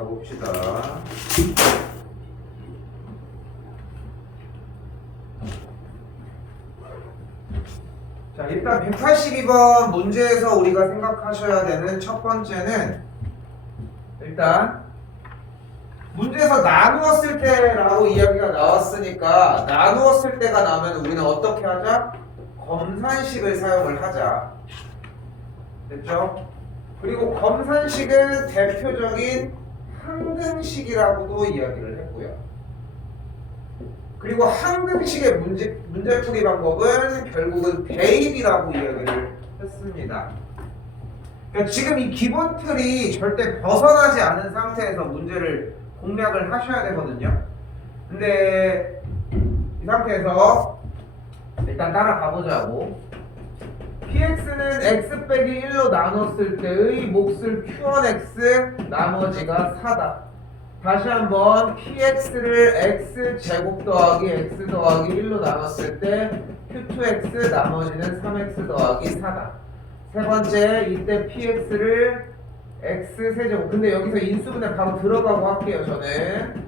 가봅시다. 자, 일단 182번 문제에서 우리가 생각하셔야 되는 첫 번째는 일단 문제에서 나누었을 때라고 이야기가 나왔으니까 나누었을 때가 나오면 우리는 어떻게 하자? 검산식을 사용을 하자. 됐죠? 그리고 검산식은 대표적인 항등식이라고도 이야기를 했고요. 그리고 항등식의 문제풀이 방법은 결국은 대입이라고 이야기를 했습니다. 그러니까 지금 이 기본 틀이 절대 벗어나지 않은 상태에서 문제를 공략을 하셔야 되거든요. 근데 이 상태에서 일단 따라가 보자고. px는 x 빼기 1로 나눴을 때의 몫을 q1x 나머지가 4다. 다시 한번 px를 x제곱 더하기 x 더하기 1로 나눴을 때 q2x 나머지는 3x 더하기 4다. 세 번째, 이때 px를 x 세제곱. 근데 여기서 인수분해 바로 들어가고 할게요, 저는.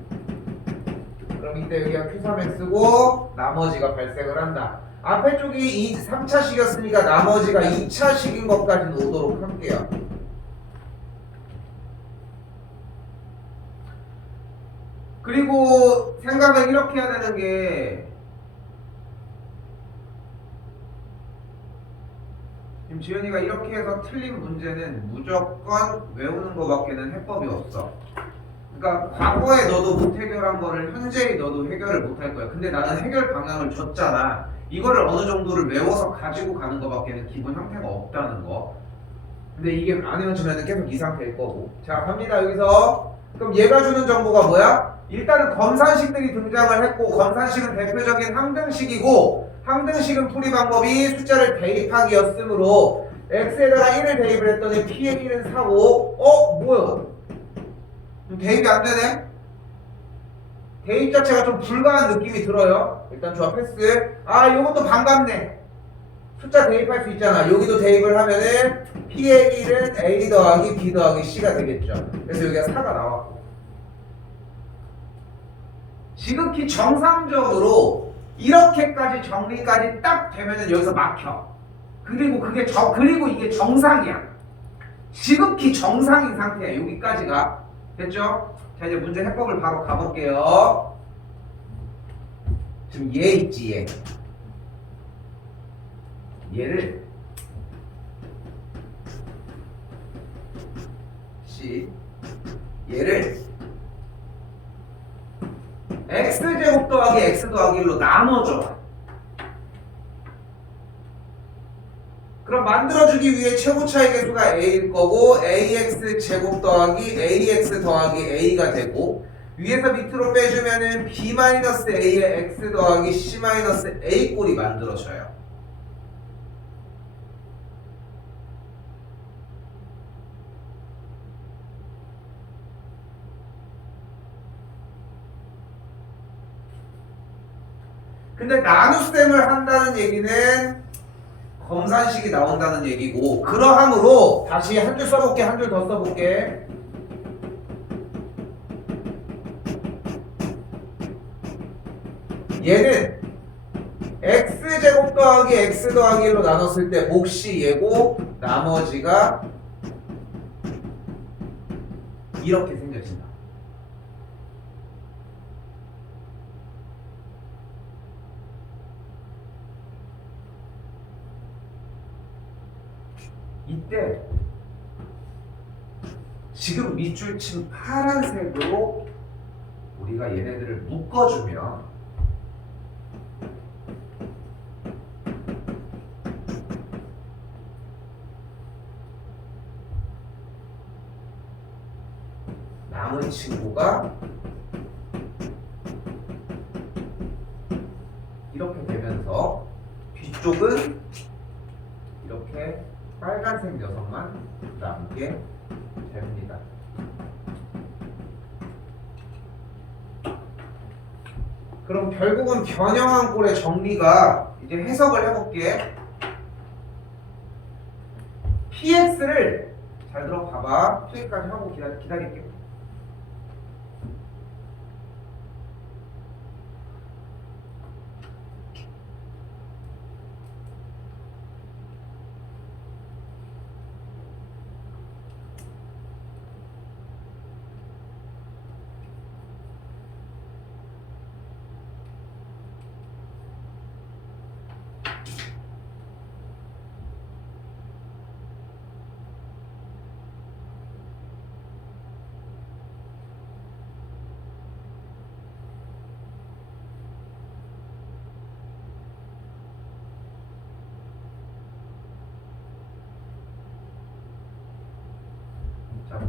그럼 이때 여기가 q3x고 나머지가 발생을 한다. 앞에 쪽이 3차식이었으니까 나머지가 2차식인 것까지 오도록 할게요. 그리고 생각을 이렇게 해야 되는 게 지금 지현이가 이렇게 해서 틀린 문제는 무조건 외우는 것밖에는 해법이 없어. 그러니까 과거에 너도 못 해결한 거를 현재에 너도 해결을 못 할 거야. 근데 나는 해결 방향을 줬잖아. 이거를 어느 정도를 외워서 가지고 가는 것밖에는 기본 형태가 없다는 거. 근데 이게 안 외워지면 계속 이 상태일 거고. 자, 갑니다. 여기서 그럼 얘가 주는 정보가 뭐야? 일단은 검산식들이 등장을 했고, 검산식은 대표적인 항등식이고, 항등식은 풀이 방법이 숫자를 대입하기였으므로 x에다가 1을 대입을 했더니 p의 1은 4고 뭐야? 대입이 안 되네? 대입 자체가 좀 불가한 느낌이 들어요. 일단 좋아, 패스. 아, 요것도 반갑네. 숫자 대입할 수 있잖아. 여기도 대입을 하면은 p의 1은 a 더하기 b 더하기 c가 되겠죠. 그래서 여기가 4가 나왔고. 지극히 정상적으로 이렇게까지 정리까지 딱 되면은 여기서 막혀. 그리고 이게 정상이야. 지극히 정상인 상태야. 여기까지가. 됐죠? 자, 이제 문제 해법을 바로 가볼게요. 지금 얘 있지, 얘. 얘를 얘를 x제곱 더하기 x 더하기 1로 나눠줘. 그럼 만들어주기 위해 최고 차이 계수가 a일 거고 ax 제곱 더하기 ax 더하기 a가 되고 위에서 밑으로 빼주면은 b-a의 x 더하기 c-a 꼴이 만들어져요. 근데 나눗셈을 한다는 얘기는 검산식이 나온다는 얘기고, 그러함으로 다시 한 줄 써볼게. 한 줄 더 써볼게. 얘는 x제곱 더하기 x 더하기 1로 나눴을 때 몫이 얘고 나머지가 이렇게 생겨진다. 이때 지금 밑줄 친 파란색으로 우리가 얘네들을 묶어주면 남은 친구가 이렇게 되면서 뒤쪽은 이렇게 빨간색 녀석만 남게 됩니다. 그럼 결국은 변형한 꼴의 정리가 이제 해석을 해볼게. px를 잘 들어 봐봐. 여기까지 하고 기다릴게.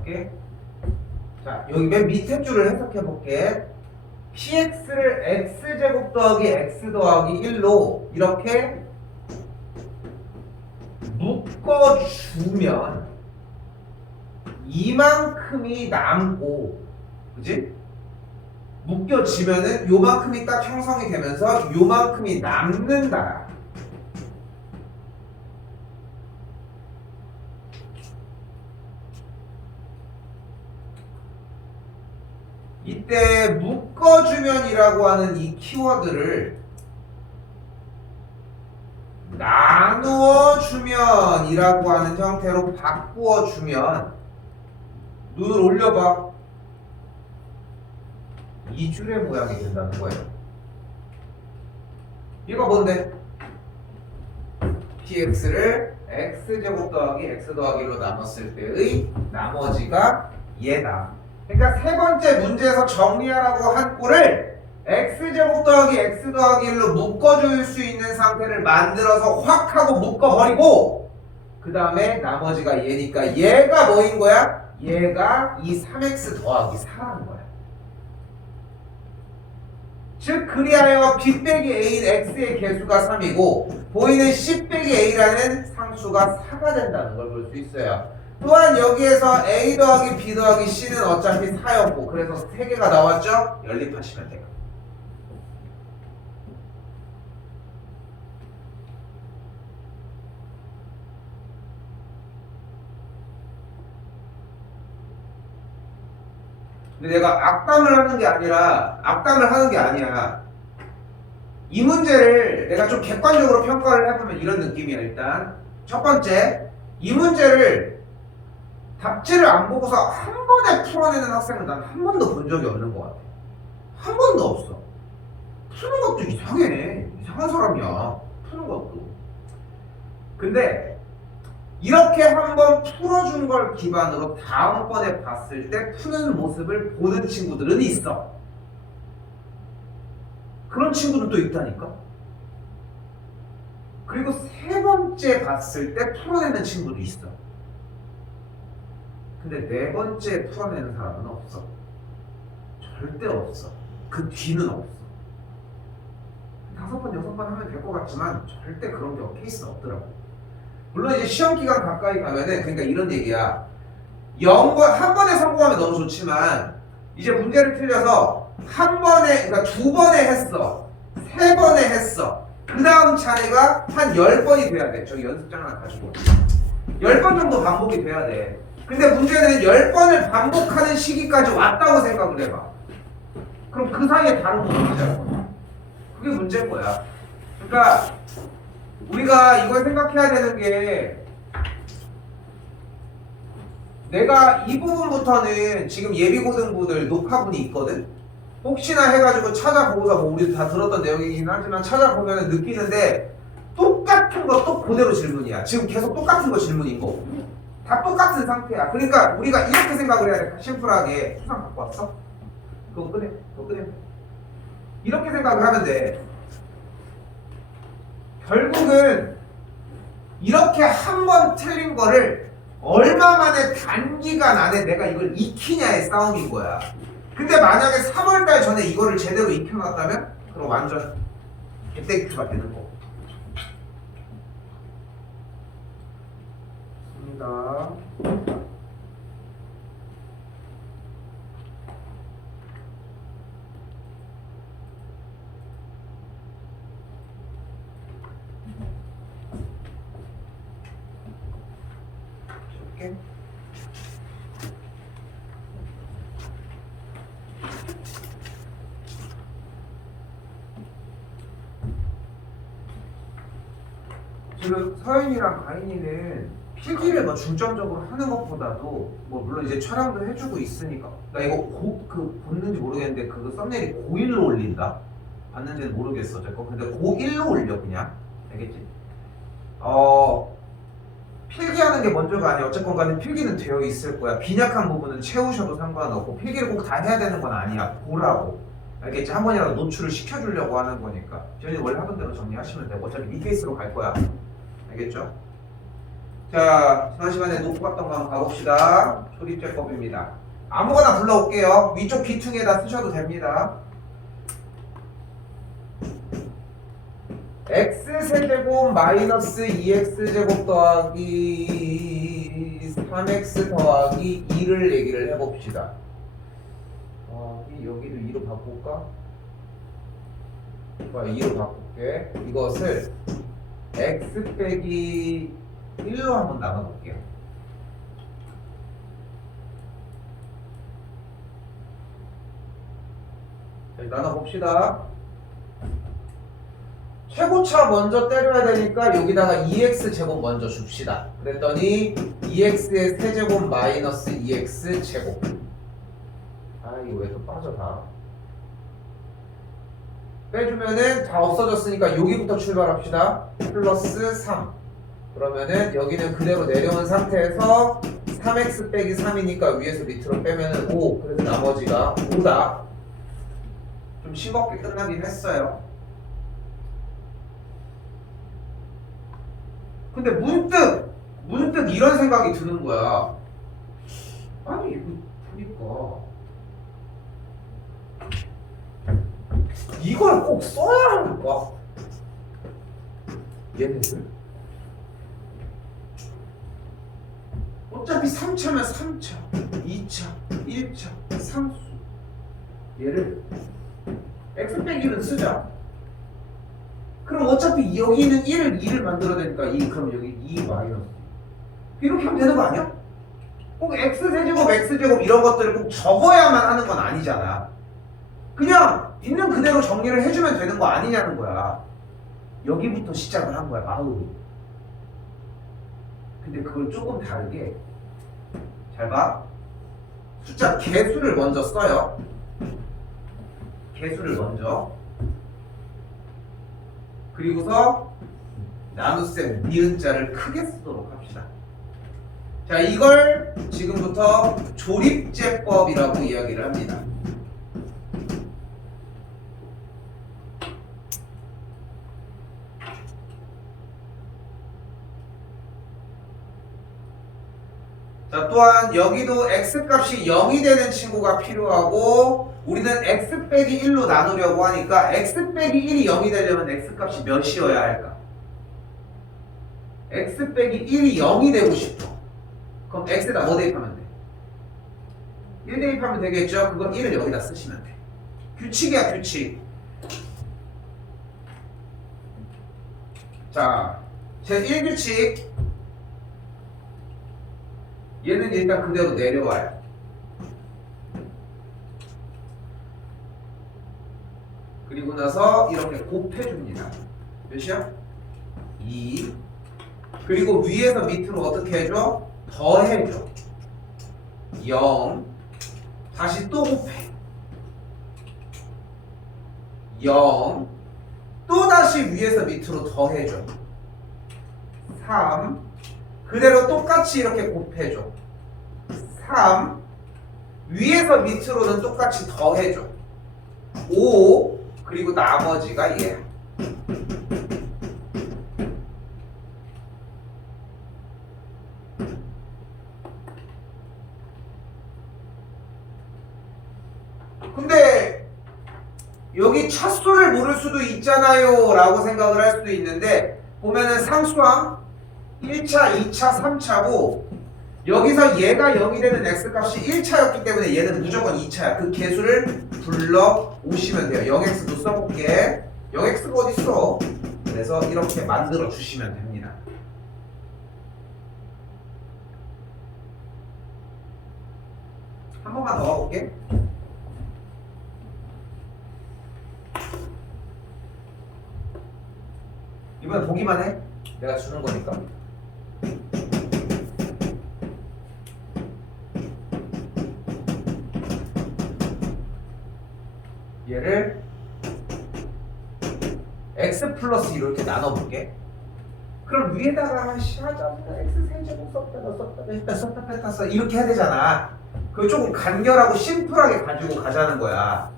해볼게. 자, 여기 맨 밑에 줄을 해석해볼게. px를 x제곱 더하기 x 더하기 1로 이렇게 묶어주면 이만큼이 남고, 그지? 묶여지면은 요만큼이 딱 형성이 되면서 요만큼이 남는다. 이때 묶어주면이라고 하는 이 키워드를 나누어주면이라고 하는 형태로 바꾸어주면, 눈을 올려봐. 이 줄의 모양이 된다는 거예요. 이거 뭔데? px를 x제곱 더하기 x 더하기로 나눴을 때의 나머지가 얘다. 그러니까 세 번째 문제에서 정리하라고 한 꼴을 x제곱 더하기 x 더하기 1로 묶어줄 수 있는 상태를 만들어서 확 하고 묶어버리고, 그 다음에 나머지가 얘니까 얘가 뭐인 거야? 얘가 이 3x 더하기 4라는 거야. 즉 그리하여 b 빼기 a인 x의 개수가 3이고 보이는 c 빼기 a라는 상수가 4가 된다는 걸 볼 수 있어요. 또한 여기에서 a 더하기 b 더하기 c는 어차피 4였고, 그래서 3개가 나왔죠? 연립하시면 돼요. 근데 내가 악담을 하는 게 아니야. 이 문제를 내가 좀 객관적으로 평가를 해보면 이런 느낌이야. 일단 첫 번째, 이 문제를 답지를 안 보고서 한 번에 풀어내는 학생은 난 한 번도 본 적이 없는 것 같아. 한 번도 없어. 푸는 것도 이상해. 이상한 사람이야, 푸는 것도. 근데 이렇게 한번 풀어준 걸 기반으로 다음번에 봤을 때 푸는 모습을 보는 친구들은 있어. 그런 친구들도 있다니까. 그리고 세 번째 봤을 때 풀어내는 친구도 있어. 근데 네 번째 풀어내는 사람은 없어. 절대 없어. 그 뒤는 없어. 5번, 6번 하면 될 것 같지만 절대 그런 게 케이스는 없더라고. 물론 이제 시험 기간 가까이 가면은, 그러니까 이런 얘기야. 한 번에 성공하면 너무 좋지만, 이제 문제를 틀려서 한 번에, 그러니까 2번에 했어, 3번에 했어. 그 다음 차례가 한 10번이 돼야 돼. 저기 연습장 하나 가지고 10번 정도 반복이 돼야 돼. 근데 문제는 10번을 반복하는 시기까지 왔다고 생각을 해봐. 그럼 그 사이에 다른 거 모르잖아. 그게 문제인 거야. 그러니까 우리가 이걸 생각해야 되는 게, 내가 이 부분부터는 지금 예비고등부들 녹화분이 있거든? 혹시나 해가지고 찾아보고서, 뭐 우리도 다 들었던 내용이긴 하지만 찾아보면 느끼는데 똑같은 거 또 그대로 질문이야. 지금 계속 똑같은 거 질문인 거. 다 똑같은 상태야. 그러니까 우리가 이렇게 생각을 해야 돼. 심플하게. 수상 갖고 왔어? 그거 꺼내. 이렇게 생각을 하면 돼. 결국은 이렇게 한 번 틀린 거를 얼마 만에 단기간 안에 내가 이걸 익히냐의 싸움인 거야. 근데 만약에 3월달 전에 이거를 제대로 익혀놨다면 그럼 완전 개땡큐가 되는 거. 좋습니다. 이렇게. 지금 서연이랑 가인이는 필기를 뭐 중점적으로 하는 것보다도, 뭐 물론 이제 촬영도 해주고 있으니까, 나 이거 봤는지 모르겠는데 그거 썸네일이 고1로 올린다? 봤는지는 모르겠어. 어쨌건 근데 고1로 올려. 그냥 알겠지? 필기하는 게 먼저가 아니야. 어쨌건 간에 필기는 되어 있을 거야. 빈약한 부분은 채우셔도 상관없고, 필기를 꼭 다 해야 되는 건 아니야. 보라고. 알겠지? 한 번이라도 노출을 시켜주려고 하는 거니까. 지현이 원래 하던 대로 정리하시면 되고, 어차피 이 케이스로 갈 거야. 알겠죠? 자, 지난 시간에 놓고 봤던 거 한번 가봅시다. 조립제법입니다. 아무거나 불러올게요. 위쪽 귀퉁이에다 쓰셔도 됩니다. x세제곱 마이너스 2x제곱 더하기 3x 더하기 2를 얘기를 해봅시다. 여기도 2로 바꿀까? 2로 바꿀게. 이것을 x 빼기 1로 한번 나눠볼게요. 자, 나눠봅시다. 최고차 먼저 때려야 되니까 여기다가 2x제곱 먼저 줍시다. 그랬더니 2x의 세제곱 마이너스 2x제곱. 이거 왜 또 빠져 다? 빼주면은 다 없어졌으니까 여기부터 출발합시다. 플러스 3. 그러면은 여기는 그대로 내려온 상태에서 3x 빼기 3이니까 위에서 밑으로 빼면은 5. 그래서 나머지가 5다. 좀 싱겁게 끝나긴 했어요. 근데 문득 이런 생각이 드는 거야. 아니 이거 보니까 이걸 꼭 써야 할까? 얘네들 어차피 3차면 3차, 2차, 1차, 상수. 얘를 x 빼기는 쓰자. 그럼 어차피 여기는 2를 만들어내니까 그럼 여기 2 마이너스 이렇게 하면 되는 거 아니야? 꼭 x세제곱, x제곱 이런 것들을 꼭 적어야만 하는 건 아니잖아. 그냥 있는 그대로 정리를 해주면 되는 거 아니냐는 거야. 여기부터 시작을 한 거야, 마음이. 근데 그걸 조금 다르게, 잘 봐. 숫자 개수를 먼저 써요. 개수를 먼저. 그리고서 나눗셈 니은자를 크게 쓰도록 합시다. 자, 이걸 지금부터 조립제법이라고 이야기를 합니다. 자, 또한 여기도 x값이 0이 되는 친구가 필요하고 우리는 x 빼기 1로 나누려고 하니까 x 빼기 1이 0이 되려면 x값이 몇이어야 할까? x 빼기 1이 0이 되고 싶어. 그럼 x에다 뭐 대입하면 돼? 1 대입하면 되겠죠? 그건 1을 여기다 쓰시면 돼. 규칙이야, 규칙. 자, 제1규칙. 얘는 일단 그대로 내려와요. 그리고 나서 이렇게 곱해줍니다. 몇이야? 2. 그리고 위에서 밑으로 어떻게 해줘? 더해줘. 0. 다시 또 곱해. 0. 또 다시 위에서 밑으로 더해줘. 3. 그대로 똑같이 이렇게 곱해줘. 3. 위에서 밑으로는 똑같이 더해줘. 5. 그리고 나머지가 얘야. 근데 여기 차수를 모를 수도 있잖아요 라고 생각을 할 수도 있는데 보면은 상수항 1차, 2차, 3차고 여기서 얘가 0이 되는 x값이 1차였기 때문에 얘는 무조건 2차야. 그 개수를 불러 오시면 돼요. 0x도 써볼게. 0x가 어딨어? 그래서 이렇게 만들어 주시면 됩니다. 한 번만 더 가볼게. 이번엔 보기만 해. 내가 주는 거니까. 얘를 x 플러스 2로 이렇게 나눠볼게. 그럼 위에다가 하자마자 x 세제곱 썼다 뺐다 이렇게 해야 되잖아. 그거 조금 간결하고 심플하게 가지고 가자는 거야.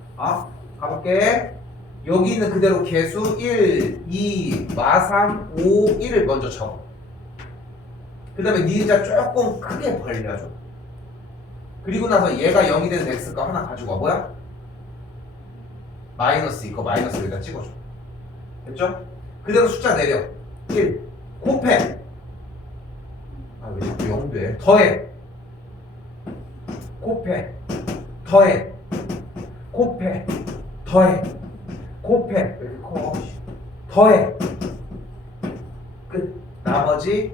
가볼게. 여기 있는 그대로 개수 1, 2, 마3, 5, 1을 먼저 적어. 그 다음에 니은자 조금 크게 벌려줘. 그리고 나서 얘가 0이 되는 x가 하나 가지고 와. 뭐야? 마이너스 이거 마이너스 여기다 찍어줘. 됐죠? 그대로 숫자 내려. 1 곱해. 아 왜 자꾸 0 돼? 더해. 곱해. 더해. 곱해. 더해. 곱해. 왜 이렇게 커? 더해. 끝. 나머지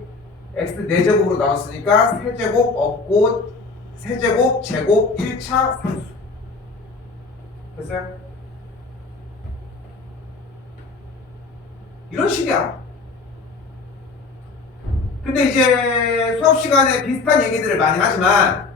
x 4제곱으로 나왔으니까 세제곱 없고 세제곱 제곱 1차 상수. 됐어요? 이런 식이야. 근데 이제 수업 시간에 비슷한 얘기들을 많이 하지만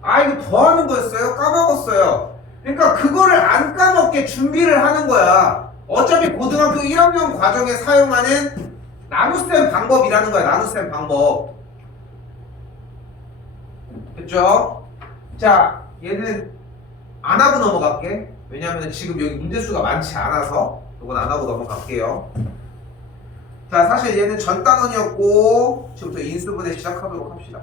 아 이거 더하는 거였어요? 까먹었어요. 그러니까 그거를 안 까먹게 준비를 하는 거야. 어차피 고등학교 1학년 과정에 사용하는 나눗셈 방법이라는 거야. 나눗셈 방법. 됐죠? 자 얘는 안 하고 넘어갈게. 왜냐하면 지금 여기 문제수가 많지 않아서 이건 안 하고 넘어갈게요. 자 사실 얘는 전 단원이었고 지금부터 인수분해 시작하도록 합시다.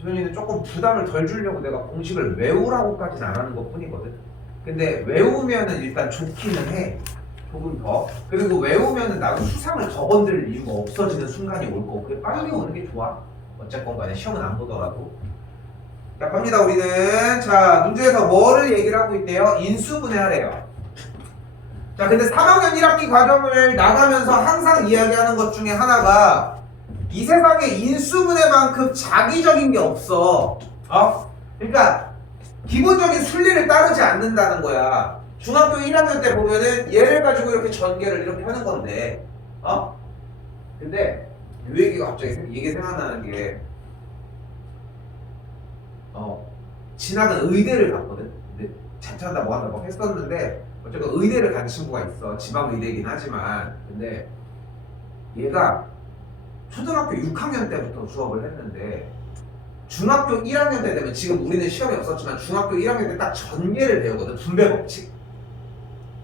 주현이는 조금 부담을 덜 주려고 내가 공식을 외우라고까지는 안 하는 것 뿐이거든. 근데 외우면은 일단 좋기는 해. 조금 더. 그리고 외우면은 나도 수상을 더 건들 이유가 없어지는 순간이 올 거고 그게 빨리 오는 게 좋아. 어쨌건 간에 시험은 안 보더라도. 자 갑니다 우리는. 자 문제에서 뭐를 얘기를 하고 있대요? 인수분해하래요. 자 근데 3학년 1학기 과정을 나가면서 항상 이야기하는 것 중에 하나가 이 세상에 인수분해만큼 자기적인 게 없어. 그러니까 기본적인 순리를 따르지 않는다는 거야. 중학교 1학년 때 보면은 얘를 가지고 이렇게 전개를 이렇게 하는 건데, 근데 이 얘기가 갑자기 이게 생각나는 게, 진학은 의대를 갔거든. 근데 잠깐다 뭐 한다 뭐 했었는데 어쨌든 의대를 간 친구가 있어. 지방 의대긴 하지만, 근데 얘가 초등학교 6학년 때부터 수업을 했는데 중학교 1학년 때 되면 지금 우리는 시험이 없었지만 중학교 1학년 때 딱 전개를 배우거든. 분배 법칙.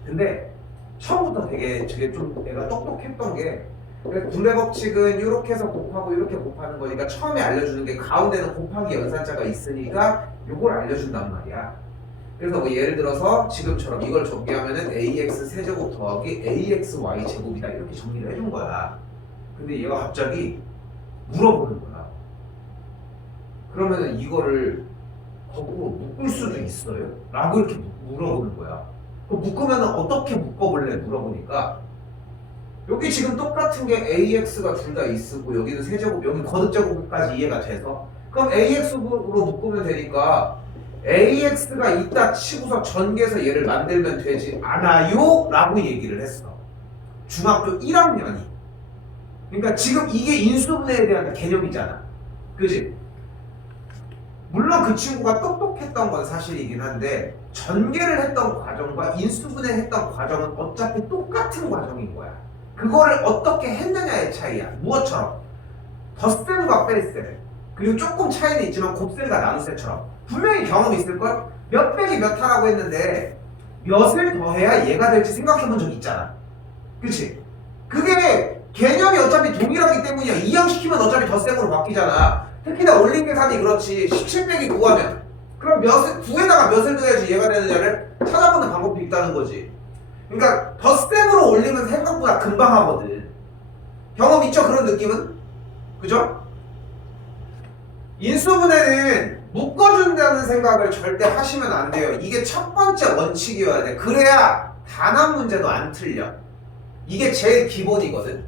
근데 처음부터 되게 좀 내가 똑똑했던 게 분배 법칙은 이렇게 해서 곱하고 이렇게 곱하는 거니까 처음에 알려주는 게 가운데는 곱하기 연산자가 있으니까 이걸 알려준단 말이야. 그래서 뭐 예를 들어서 지금처럼 이걸 전개하면은 ax 세제곱 더하기 axy 제곱이다 이렇게 정리를 해준 거야. 근데 얘가 갑자기 물어보는 거야. 그러면은 이거를 거꾸로 묶을 수도 있어요? 라고 이렇게 물어보는 거야. 그럼 묶으면은 어떻게 묶어볼래? 물어보니까 여기 지금 똑같은 게 AX가 둘 다 있고 여기는 세제곱, 여기 거듭제곱까지 이해가 돼서 그럼 AX로 묶으면 되니까 AX가 있다 치고서 전개해서 얘를 만들면 되지 않아요? 라고 얘기를 했어. 중학교 1학년이. 그러니까 지금 이게 인수분해에 대한 개념이잖아. 그지? 물론 그 친구가 똑똑했던 건 사실이긴 한데 전개를 했던 과정과 인수분해 했던 과정은 어차피 똑같은 과정인 거야. 그거를 어떻게 했느냐의 차이야. 무엇처럼? 덧셈과 뺄셈. 그리고 조금 차이는 있지만 곱셈과 나눗셈처럼 분명히 경험이 있을걸? 몇 빼기 몇 하라고 했는데 몇을 더해야 얘가 될지 생각해본 적 있잖아. 그치? 그게 개념이 어차피 동일하기 때문이야. 이항시키면 어차피 덧셈으로 바뀌잖아. 특히나 올린 계산이 그렇지. 17 빼기 9 하면 그럼 9에다가 몇을 더해야지 얘가 되느냐를 찾아보는 방법도 있다는 거지. 그러니까 덧셈으로 올리면 생각보다 금방 하거든. 경험 있죠? 그런 느낌은? 그죠? 인수분해는 묶어준다는 생각을 절대 하시면 안 돼요. 이게 첫 번째 원칙이어야 돼. 그래야 단한 문제도 안 틀려. 이게 제일 기본이거든.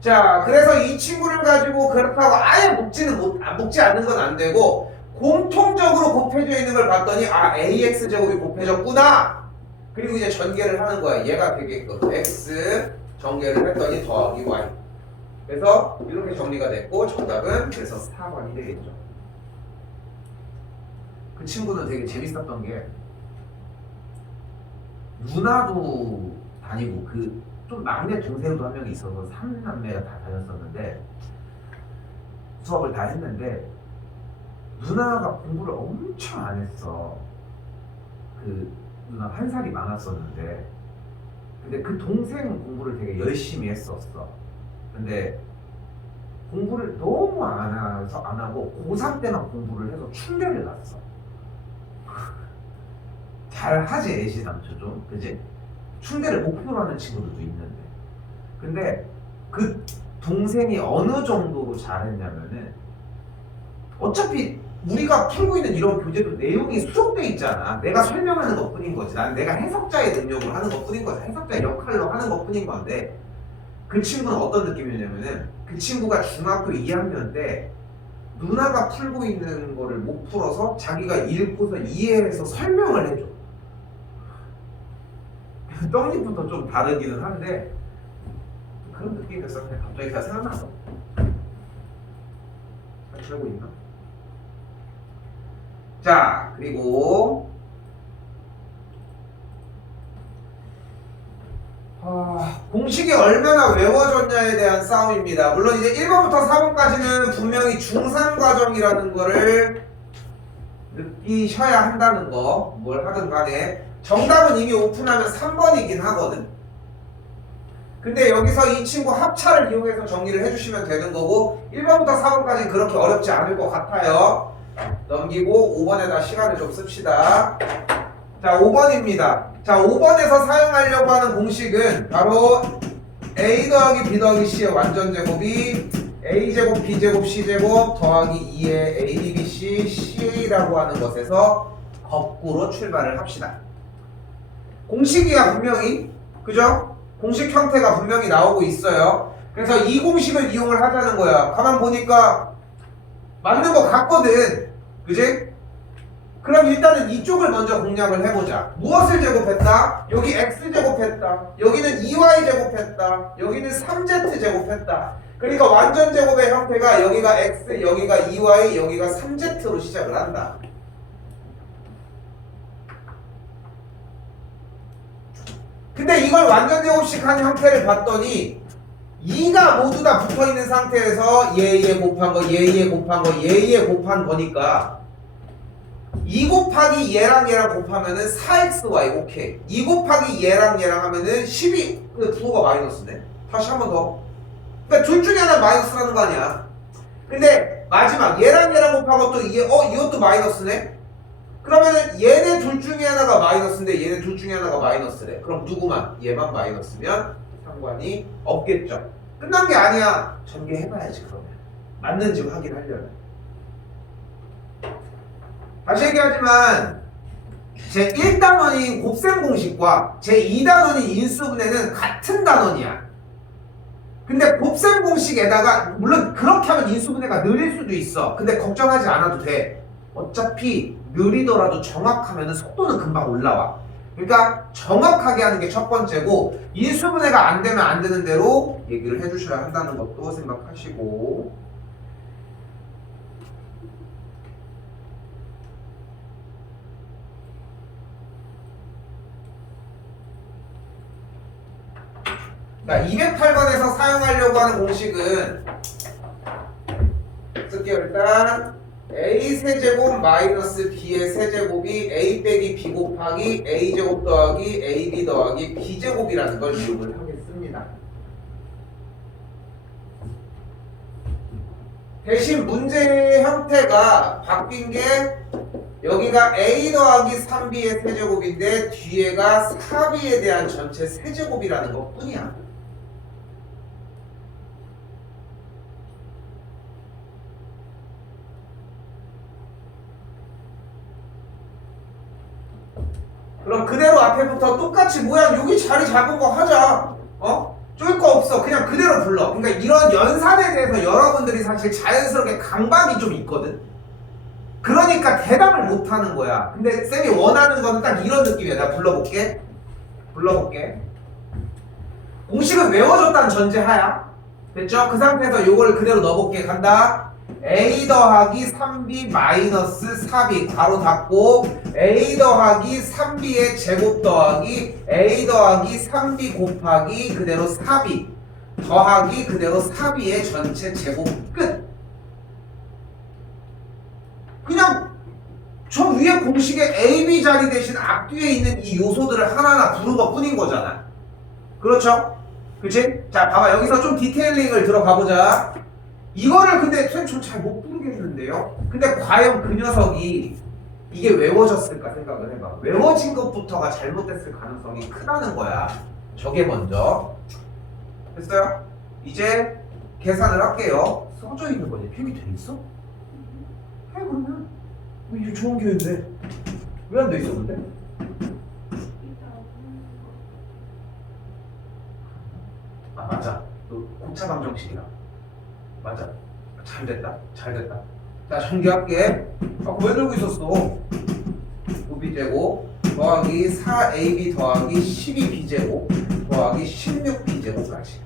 자, 그래서 이 친구를 가지고 그렇다고 아예 묶지 않는 건 안 되고 공통적으로 곱해져 있는 걸 봤더니 아, ax 제곱이 곱해졌구나. 그리고 이제 전개를 하는 거야. 얘가 되게끔 x 전개를 했더니 더하기 y. 그래서 이렇게 정리가 됐고 정답은 그래서 4번이 되겠죠. 그 친구는 되게 재밌었던 게 누나도 다니고 그 좀 막내 동생도 한 명이 있어서 3남매가 다 다녔었는데 수업을 다 했는데 누나가 공부를 엄청 안 했어. 그 누나 한 살이 많았었는데, 근데 그 동생은 공부를 되게 열심히 했었어. 근데 공부를 너무 안 하고 고3 때만 공부를 해서 충대를 났어. 잘 하지, 애시당초 좀, 그지? 충대를 목표로 하는 친구들도 있는데. 근데 그 동생이 어느 정도로 잘했냐면은, 어차피 우리가 풀고 있는 이런 교재도 내용이 수록돼 있잖아. 내가 설명하는 것 뿐인 거지. 난 내가 해석자의 능력으로 하는 것 뿐인 거지. 해석자의 역할로 하는 것 뿐인 건데, 그 친구는 어떤 느낌이냐면은, 그 친구가 중학교 2학년 때 누나가 풀고 있는 거를 못 풀어서 자기가 읽고서 이해해서 설명을 해줘. 떡잎부터 좀 다르기는 한데 그런 느낌이었어. 그냥 갑자기 다 생각나서. 잘 살고 있나? 자, 그리고 공식이 얼마나 외워졌냐에 대한 싸움입니다. 물론 이제 1번부터 4번까지는 분명히 중상 과정이라는 거를 느끼셔야 한다는 거, 뭘 하든 간에. 정답은 이미 오픈하면 3번이긴 하거든. 근데 여기서 이 친구 합차를 이용해서 정리를 해주시면 되는 거고, 1번부터 4번까지는 그렇게 어렵지 않을 것 같아요. 넘기고 5번에다 시간을 좀 씁시다. 자, 5번입니다. 자, 5번에서 사용하려고 하는 공식은 바로 a 더하기 b 더하기 c의 완전제곱이 a제곱 b제곱 c제곱 더하기 2의 a, b, c, c라고 하는 것에서 거꾸로 출발을 합시다. 공식이야 분명히, 그죠? 공식 형태가 분명히 나오고 있어요. 그래서 이 공식을 이용을 하자는 거야. 가만 보니까 맞는 거 같거든, 그지? 그럼 일단은 이쪽을 먼저 공략을 해보자. 무엇을 제곱했다? 여기 x 제곱했다. 여기는 2y 제곱했다. 여기는 3z 제곱했다. 그러니까 완전 제곱의 형태가 여기가 x, 여기가 2y, 여기가 3z로 시작을 한다. 근데 이걸 완전 제곱식 한 형태를 봤더니 2가 모두 다 붙어있는 상태에서 얘 곱한 거, 얘 곱한 거, 얘 곱한 거니까 2 곱하기 얘랑 곱하면은 4xy. 오케이. 2 곱하기 얘랑 하면은 12. 근데 부호가 마이너스네. 다시 한 번 더. 그러니까 둘 중에 하나 마이너스라는 거 아니야. 근데 마지막 얘랑 곱하고 또 이것도 마이너스네. 그러면은 얘네 둘 중에 하나가 마이너스인데 얘네 둘 중에 하나가 마이너스래. 그럼 누구만? 얘만 마이너스면 상관이 없겠죠. 끝난 게 아니야. 전개해봐야지 그러면. 맞는지 확인하려면. 다시 얘기하지만 제1단원인 곱셈 공식과 제2단원인 인수분해는 같은 단원이야. 근데 곱셈 공식에다가 물론 그렇게 하면 인수분해가 느릴 수도 있어. 근데 걱정하지 않아도 돼. 어차피 느리더라도 정확하면 속도는 금방 올라와. 그러니까 정확하게 하는 게 첫 번째고, 인수분해가 안 되면 안 되는 대로 얘기를 해주셔야 한다는 것도 생각하시고. 자, 208번에서 사용하려고 하는 공식은 쓸게요. 일단 a 세제곱 마이너스 b의 세제곱이 a 빼기 b 곱하기 a제곱 더하기 ab 더하기 b제곱이라는 걸 이용을 하겠습니다. 대신 문제의 형태가 바뀐 게 여기가 a 더하기 3b의 세제곱인데 뒤에가 4b에 대한 전체 세제곱이라는 것 뿐이야. 그럼 그대로 앞에부터 똑같이 모양 여기 자리 잡은 거 하자. 쫄 거 없어. 그냥 그대로 불러. 그러니까 이런 연산에 대해서 여러분들이 사실 자연스럽게 강박이 좀 있거든. 그러니까 대답을 못 하는 거야. 근데 쌤이 원하는 건 딱 이런 느낌이야. 내가 불러볼게. 공식은 외워졌다는 전제하야. 됐죠? 그 상태에서 요걸 그대로 넣어볼게. 간다. a 더하기 3b 마이너스 4b 가로 닫고 a 더하기 3b의 제곱 더하기 a 더하기 3b 곱하기 그대로 4b 더하기 그대로 4b의 전체 제곱 끝. 저 위에 공식에 A, B 자리 대신 앞뒤에 있는 이 요소들을 하나하나 부른 것 뿐인 거잖아. 그렇죠? 그치? 자, 봐봐. 여기서 좀 디테일링을 들어가 보자. 이거를 근데 선생님 좀 잘 못 부르겠는데요? 근데 과연 그 녀석이 이게 외워졌을까 생각을 해봐. 외워진 것부터가 잘못됐을 가능성이 크다는 거야. 저게 먼저. 됐어요? 이제 계산을 할게요. 써져 있는 거지. 필기 돼 있어? 해 그러면. 이게 좋은 기회인데. 왜 안 돼 있어 근데? 아 맞아. 너 공차 방정식이라. 맞아. 잘 됐다. 잘 됐다. 자 정리할게. 아 왜 들고 있었어? 5b제곱 더하기 4ab 더하기 12b제곱 더하기 16b제곱까지.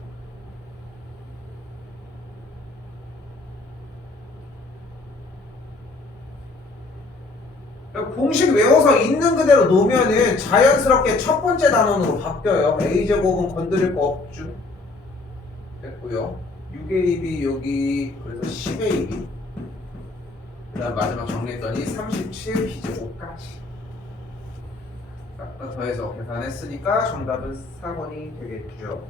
공식 외워서 있는 그대로 놓으면은 자연스럽게 첫 번째 단원으로 바뀌어요. a제곱은 건드릴 거 없죠. 됐고요. 6ab 여기 그래서 10ab 그 다음 마지막 정리했더니 37b제곱까지 싹 다 더해서 계산했으니까 정답은 4번이 되겠죠.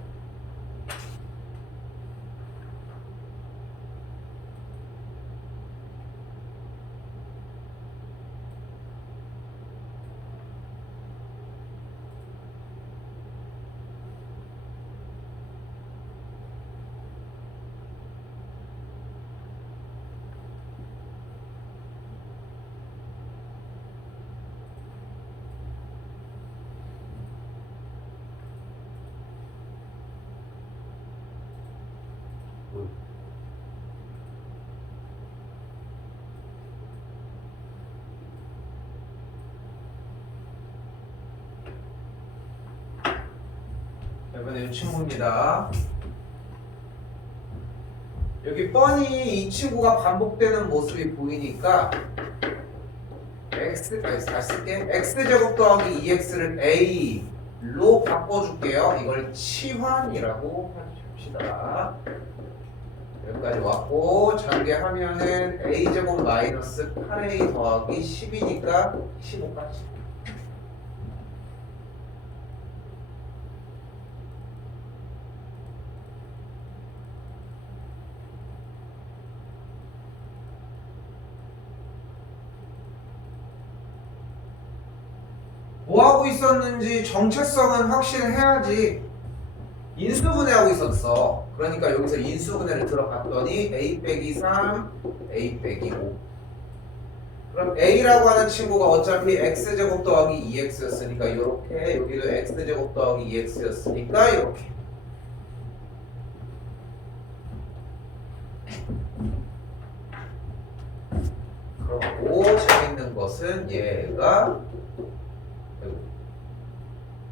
이번에는 친구입니다. 여기 뻔히 이 친구가 반복되는 모습이 보이니까 x제곱 더하기 2x를 a로 바꿔줄게요. 이걸 치환이라고 합시다. 여기까지 왔고 전개하면은 a제곱 마이너스 8a 더하기 10이니까 15까지. 뭐 하고 있었는지 정체성은 확실해야지. 인수분해하고 있었어. 그러니까 여기서 인수분해를 들어갔더니 a 빼기 3, a 빼기 5. 그럼 a라고 하는 친구가 어차피 x제곱 더하기 2x였으니까 이렇게, 여기도 x제곱 더하기 2x였으니까 이렇게. 그리고 재밌는 것은 얘가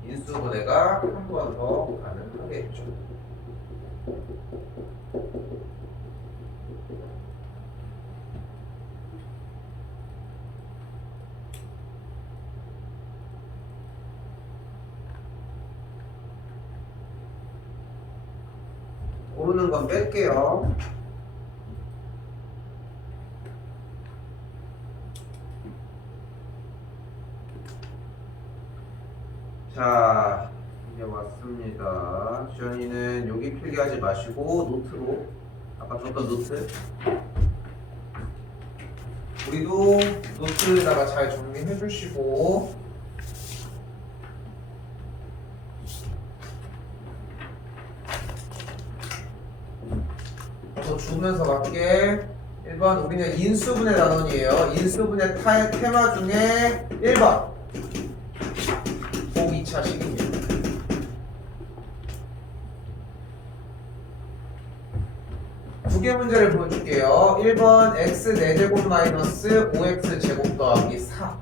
인수분해가 한 번 더 가능하겠죠. 모르는 건 뺄게요. 자, 이제 왔습니다. 주연이는 여기 필기하지 마시고 노트로, 아까 줬던 노트, 우리도 노트에다가 잘 정리해 주시고, 더 주면서 갈게. 1번 우리는 인수분해 단원이에요. 인수분해 테마 중에 1번 2차 식입니다. 두 개 문제를 보여줄게요. 1번 x 4제곱 마이너스 5x 제곱 더하기 4.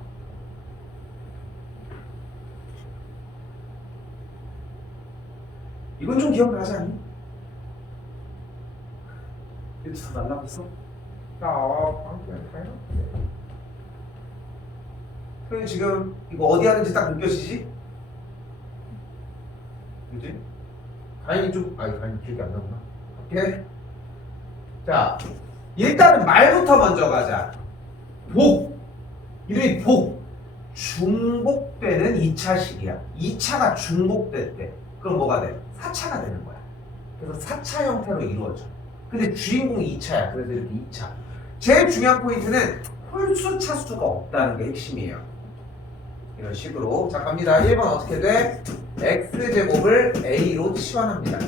이건 좀 기억나지 않니? 이거 다 날라갔어? 야, 방금 다 해놨네. 선생님 지금 이거 어디 하는지 딱 느껴지지? 그지? 가인이 좀, 가인이 기억이 안 나구나. 오케이? 자, 일단은 말부터 먼저 가자. 복. 이름이 복. 중복되는 2차식이야. 2차가 중복될 때 그럼 뭐가 돼? 4차가 되는 거야. 그래서 4차 형태로 이루어져. 근데 주인공이 2차야. 그래서 이렇게 2차. 제일 중요한 포인트는 홀수 차수가 없다는 게 핵심이에요. 이런 식으로. 자, 갑니다. 1번 어떻게 돼? x제곱을 a로 치환합니다.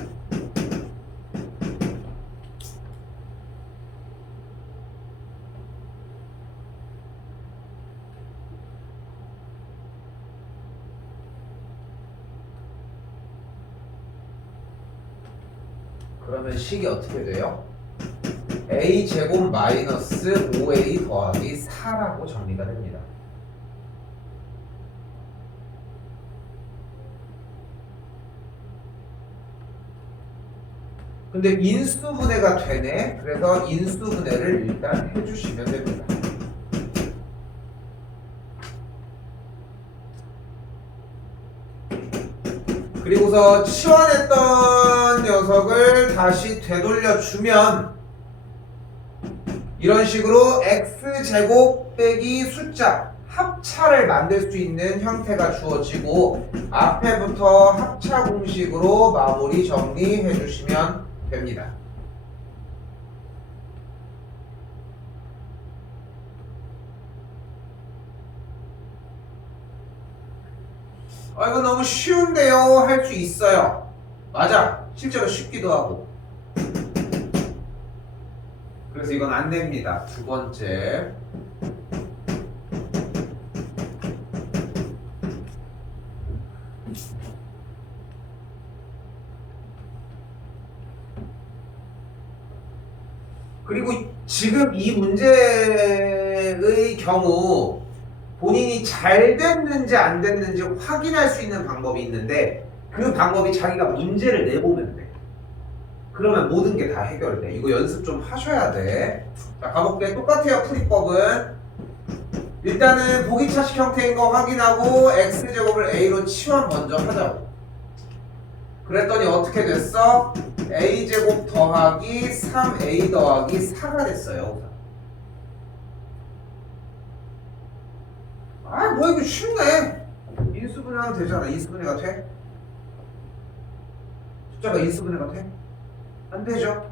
그러면 식이 어떻게 돼요? a제곱 마이너스 5a 더하기 4라고 정리가 됩니다. 근데 인수분해가 되네. 그래서 인수분해를 일단 해주시면 됩니다. 그리고서 치환했던 녀석을 다시 되돌려주면 이런 식으로 x제곱 빼기 숫자 합차를 만들 수 있는 형태가 주어지고 앞에부터 합차 공식으로 마무리 정리해 주시면 됩니다. 이거 너무 쉬운데요 할 수 있어요. 맞아. 실제로 쉽기도 하고. 그래서 이건 안 됩니다. 두 번째. 그리고 지금 이 문제의 경우 본인이 잘 됐는지 안 됐는지 확인할 수 있는 방법이 있는데 그 방법이 자기가 문제를 내보면 돼. 그러면 모든 게 다 해결돼. 이거 연습 좀 하셔야 돼. 자, 가볼게. 똑같아요. 풀이법은. 일단은 보기차식 형태인 거 확인하고 x제곱을 a로 치환 먼저 하자고. 그랬더니 어떻게 됐어? a제곱 더하기 3a 더하기 4가 됐어요. 뭐 이거 쉽네. 인수분해하면 되잖아. 인수분해가 돼? 숫자가 인수분해가 돼? 안 되죠.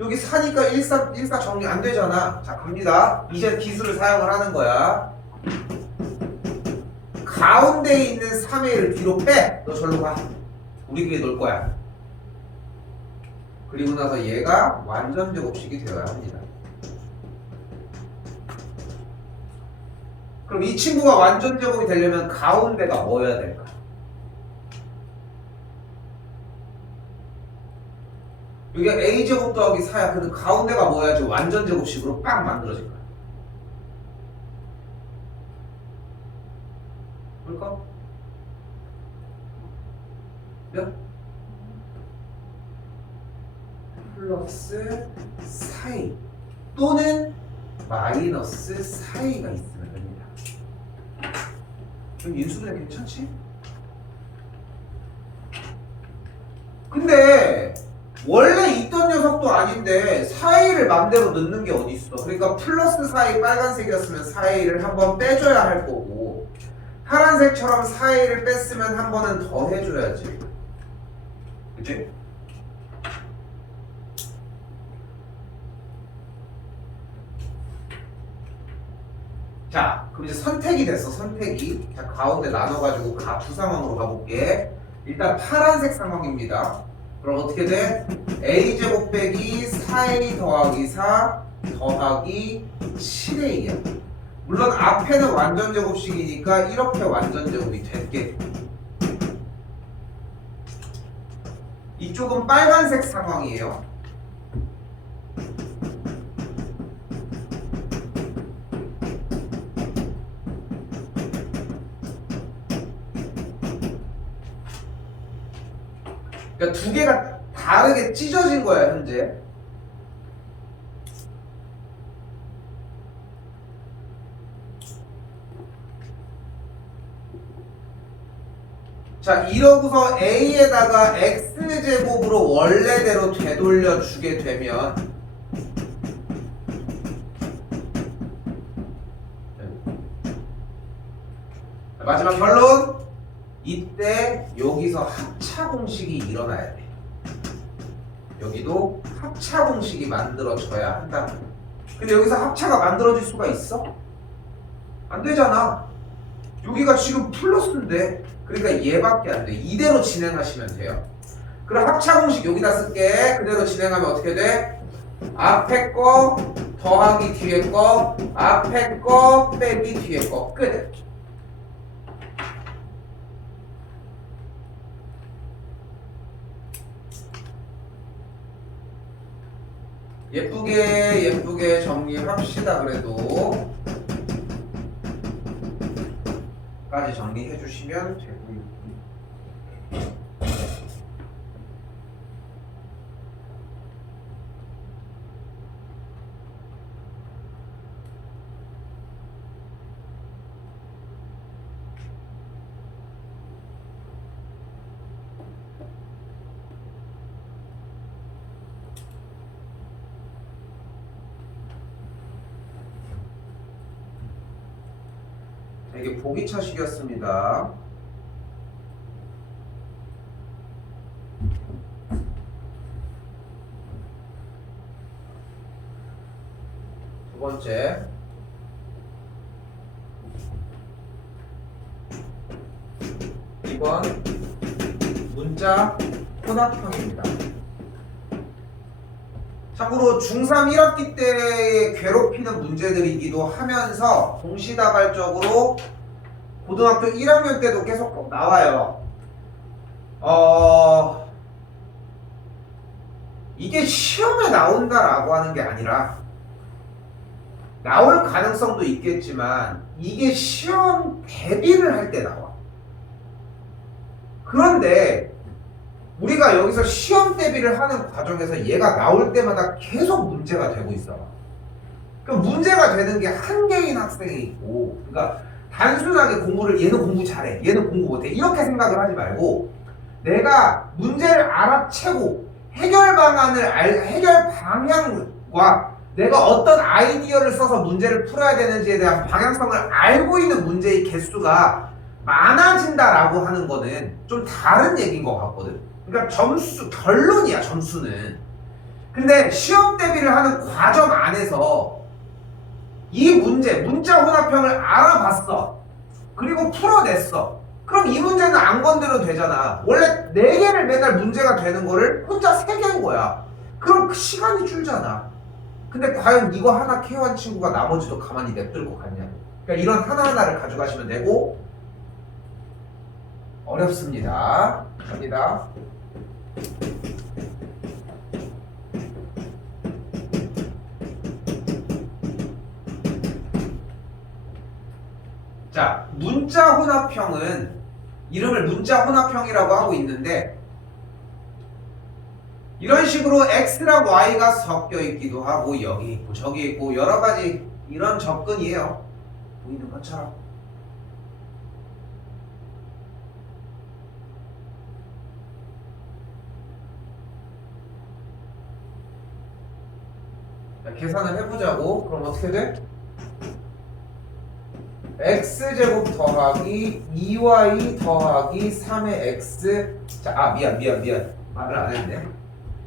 여기 4니까 1사 정리 안 되잖아. 자, 갑니다. 이제 기술을 사용을 하는 거야. 가운데에 있는 3a를 뒤로 빼. 너 절로 가. 우리끼리 놀 거야. 그리고 나서 얘가 완전 제곱식이 되어야 합니다. 그럼 이 친구가 완전 제곱이 되려면 가운데가 뭐여야 될까? 여기가 a제곱 더하기 4야. 근데 가운데가 뭐야지 완전 제곱식으로 빵 만들어질 거야. 볼까? 몇? 플러스 4a 또는 마이너스 4a가 있으면 됩니다. 그럼 인수분해 괜찮지? 근데 원래 있던 녀석도 아닌데 4a를 맘대로 넣는 게 어딨어. 그러니까 플러스 4a 빨간색이었으면 4a를 한번 빼줘야 할 거고 파란색처럼 4a를 뺐으면 한 번은 더 해줘야지. 그치? 자, 그럼 이제 선택이 됐어. 선택이. 자, 가운데 나눠가지고 두 상황으로 가볼게. 일단 파란색 상황입니다. 그럼 어떻게 돼? a제곱 빼기 4a 더하기 4 더하기 7a야. 물론 앞에는 완전 제곱식이니까 이렇게 완전 제곱이 됐게. 이쪽은 빨간색 상황이에요. 그러니까 두 개가 다르게 찢어진 거야, 현재. 자, 이러고서 a에다가 x제곱으로 원래대로 되돌려 주게 되면 마지막 결론. 이때 여기서 합차 공식이 일어나야 돼. 여기도 합차 공식이 만들어져야 한다. 근데 여기서 합차가 만들어질 수가 있어? 안 되잖아. 여기가 지금 플러스인데, 그러니까 얘밖에 안 돼. 이대로 진행하시면 돼요. 그럼 합차 공식 여기다 쓸게. 그대로 진행하면 어떻게 돼? 앞에 거 더하기 뒤에 거, 앞에 거 빼기 뒤에 거. 끝. 예쁘게 정리합시다. 그래도 까지 정리해 주시면 되고요. 이게 보기차식이었습니다. 두 번째, 이번 문자 혼합형입니다. 참고로 중3 1학기 때 괴롭히는 문제들이기도 하면서 동시다발적으로 고등학교 1학년 때도 계속 나와요. 이게 시험에 나온다라고 하는 게 아니라 나올 가능성도 있겠지만 이게 시험 대비를 할 때 나와. 그런데 우리가 여기서 시험 대비를 하는 과정에서 얘가 나올 때마다 계속 문제가 되고 있어. 그러니까 문제가 되는 게 한 개인 학생이 있고, 그러니까 단순하게 공부를 얘는 공부 잘해, 얘는 공부 못해 이렇게 생각을 하지 말고 내가 문제를 알아채고 해결 방향과 내가 어떤 아이디어를 써서 문제를 풀어야 되는지에 대한 방향성을 알고 있는 문제의 개수가 많아진다라고 하는 거는 좀 다른 얘기인 것 같거든. 그러니까 결론이야, 점수는. 근데 시험 대비를 하는 과정 안에서 이 문자 혼합형을 알아봤어. 그리고 풀어냈어. 그럼 이 문제는 안 건드려도 되잖아. 원래 4개를 맨날 문제가 되는 거를 혼자 3개인 거야. 그럼 그 시간이 줄잖아. 근데 과연 이거 하나 케어한 친구가 나머지도 가만히 냅둘 것 같냐. 그러니까 이런 하나하나를 가져가시면 되고, 어렵습니다. 갑니다. 자, 문자 혼합형은 이름을 문자 혼합형이라고 하고 있는데 이런 식으로 X랑 Y가 섞여 있기도 하고 여기 있고 저기 있고 여러 가지 이런 접근이에요. 보이는 것처럼. 자, 계산을 해보자고. 그럼 어떻게 돼? x제곱 더하기 2y 더하기 3의 x. 자, 미안 말을 안 했네.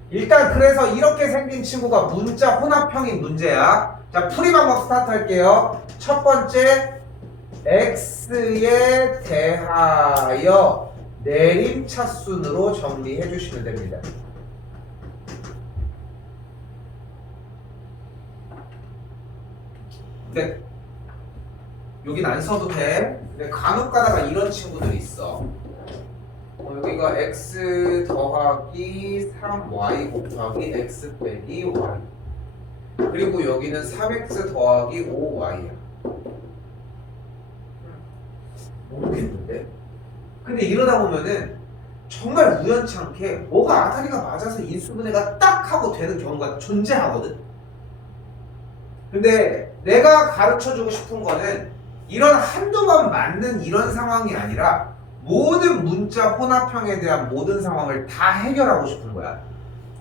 일단 그래서 이렇게 생긴 친구가 문자 혼합형인 문제야. 자, 풀이 방법 스타트 할게요. 첫 번째, x에 대하여 내림차순으로 정리해 주시면 됩니다. 네. 여긴 안 써도 돼. 근데 간혹 가다가 이런 친구들이 있어. 여기가 x 더하기 3y 곱하기 x 빼기 y. 그리고 여기는 3x 더하기 5y야. 모르겠는데? 근데 이러다 보면은 정말 우연찮게 뭐가 아다리가 맞아서 인수분해가 딱 하고 되는 경우가 존재하거든. 근데 내가 가르쳐주고 싶은 거는 이런 한두 번 맞는 이런 상황이 아니라 모든 문자 혼합형에 대한 모든 상황을 다 해결하고 싶은 거야.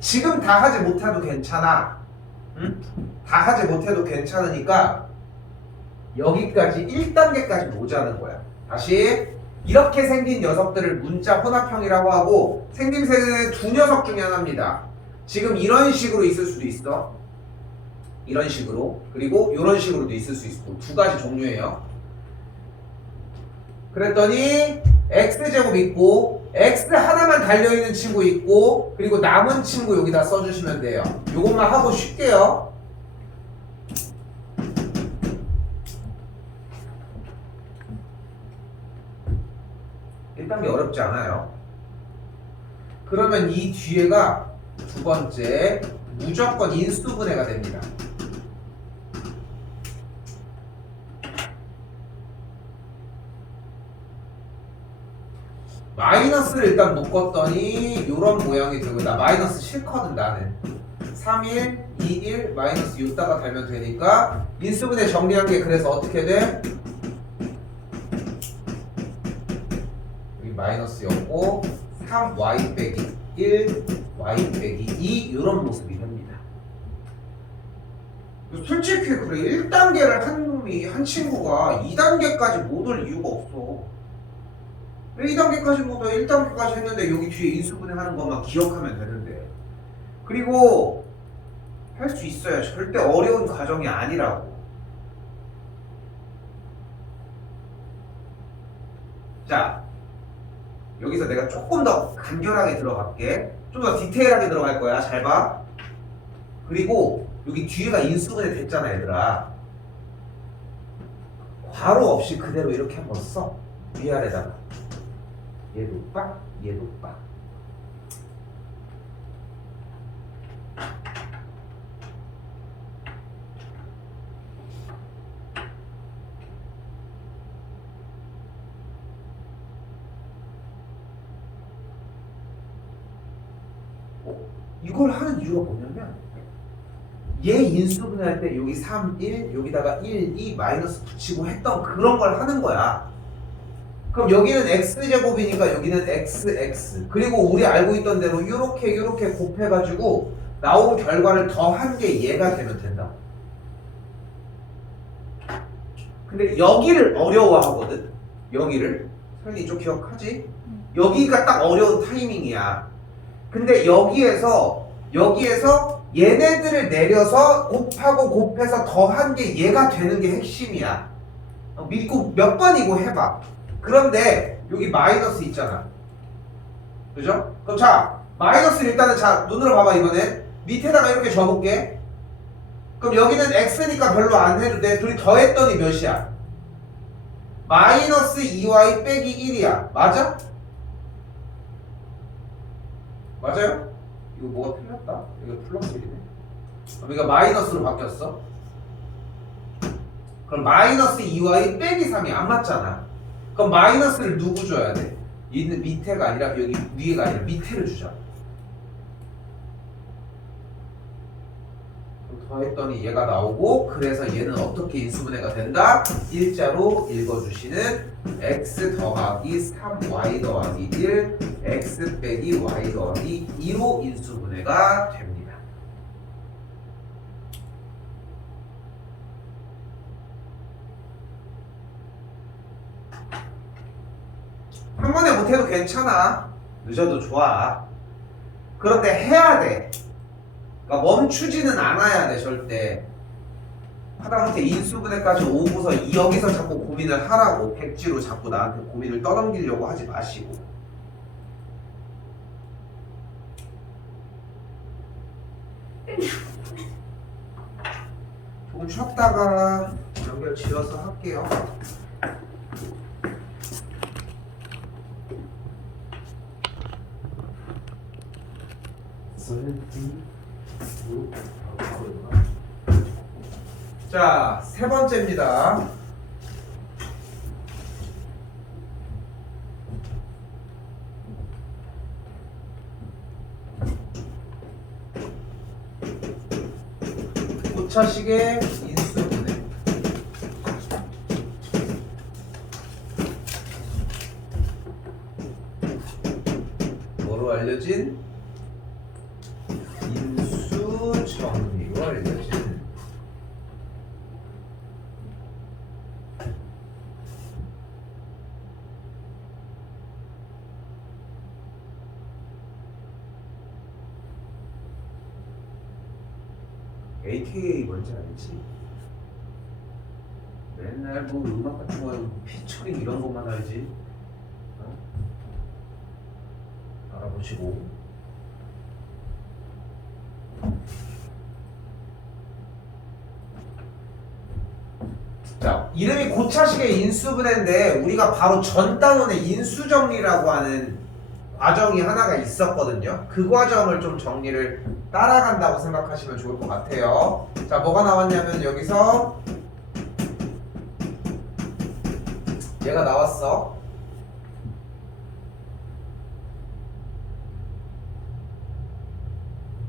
지금 다 하지 못해도 괜찮아. 응? 다 하지 못해도 괜찮으니까 여기까지 1단계까지 오자는 거야. 다시 이렇게 생긴 녀석들을 문자 혼합형이라고 하고 생김새는 두 녀석 중에 하나입니다. 지금 이런 식으로 있을 수도 있어. 이런 식으로. 그리고 이런 식으로도 있을 수 있고 두 가지 종류예요. 그랬더니 x제곱 있고 x 하나만 달려있는 친구 있고 그리고 남은 친구 여기다 써주시면 돼요. 요것만 하고 쉽게요. 일단 게 어렵지 않아요. 그러면 이 뒤에가 두 번째 무조건 인수분해가 됩니다. 마이너스를 일단 묶었더니 이런 모양이 되고 나 마이너스 싫거든 나는 3일, 2일, 마이너스 6다가 되면 되니까 인수분해 정리한 게 그래서 어떻게 돼? 여기 마이너스였고 3y 빼기 1, y 빼기 2 이런 모습이 됩니다. 솔직히 그래 1단계를 한 놈이 한 친구가 2단계까지 못 올 이유가 없어. 왜 2단계까지 못 와? 1단계까지 했는데 여기 뒤에 인수분해 하는 것만 기억하면 되는데. 그리고 할 수 있어요. 절대 어려운 과정이 아니라고. 자, 여기서 내가 조금 더 간결하게 들어갈게. 좀 더 디테일하게 들어갈 거야. 잘 봐. 그리고 여기 뒤에가 인수분해 됐잖아, 얘들아. 괄호 없이 그대로 이렇게 한번 써. 위아래다가. 얘도 빡, 얘도 빡. 이걸 하는 이유가 뭐냐면 얘 인수분해할 때 여기 3, 1, 여기다가 1, 2 마이너스 붙이고 했던 그런 걸 하는 거야. 그럼 여기는 x제곱이니까 여기는 xx 그리고 우리 알고 있던 대로 이렇게 곱해가지고 나온 결과를 더한 게 얘가 되면 된다. 근데 여기를 어려워하거든. 여기를 설리 좀 기억하지? 여기가 딱 어려운 타이밍이야. 근데 여기에서 얘네들을 내려서 곱하고 곱해서 더한 게 얘가 되는 게 핵심이야. 믿고 몇 번이고 해봐. 그런데 여기 마이너스 있잖아. 그죠? 그럼 자 마이너스 일단은 자 눈으로 봐봐. 이번엔 밑에다가 이렇게 적을게. 그럼 여기는 x니까 별로 안 해도 돼. 둘이 더했더니 몇이야? 마이너스 2y 빼기 1이야. 맞아? 맞아요? 이거 뭐가 틀렸다? 이거 플러스 1이네. 그럼 이거 마이너스로 바뀌었어. 그럼 마이너스 2y 빼기 3이 안 맞잖아. 그럼 마이너스를 누구 줘야 돼? 얘는 밑에가 아니라 여기 위에가 아니라 밑에를 주자. 더했더니 얘가 나오고 그래서 얘는 어떻게 인수분해가 된다? 일자로 읽어주시는 x 더하기 3y 더하기 1 x 빼기 y 더하기 2로 인수분해가 됩니다. 한 번에 못해도 괜찮아. 늦어도 좋아. 그런데 해야 돼. 그러니까 멈추지는 않아야 돼. 절대. 하다못해 인수분해까지 오고서 여기서 자꾸 고민을 하라고 백지로 자꾸 나한테 고민을 떠넘기려고 하지 마시고. 조금 쉬었다가 연결 지어서 할게요. 자, 세 번째입니다. 오차식의 인수분해. 뭐로 알려진? 인수정리로 알려진. AKA 뭔지 알지? 맨날 뭐 음악 같은 거 피처링 이런 것만 알지? 어? 알아보시고. 자, 이름이 고차식의 인수분해인데 우리가 바로 전 단원의 인수정리라고 하는 과정이 하나가 있었거든요. 그 과정을 좀 정리를 따라간다고 생각하시면 좋을 것 같아요. 자, 뭐가 나왔냐면 여기서 얘가 나왔어.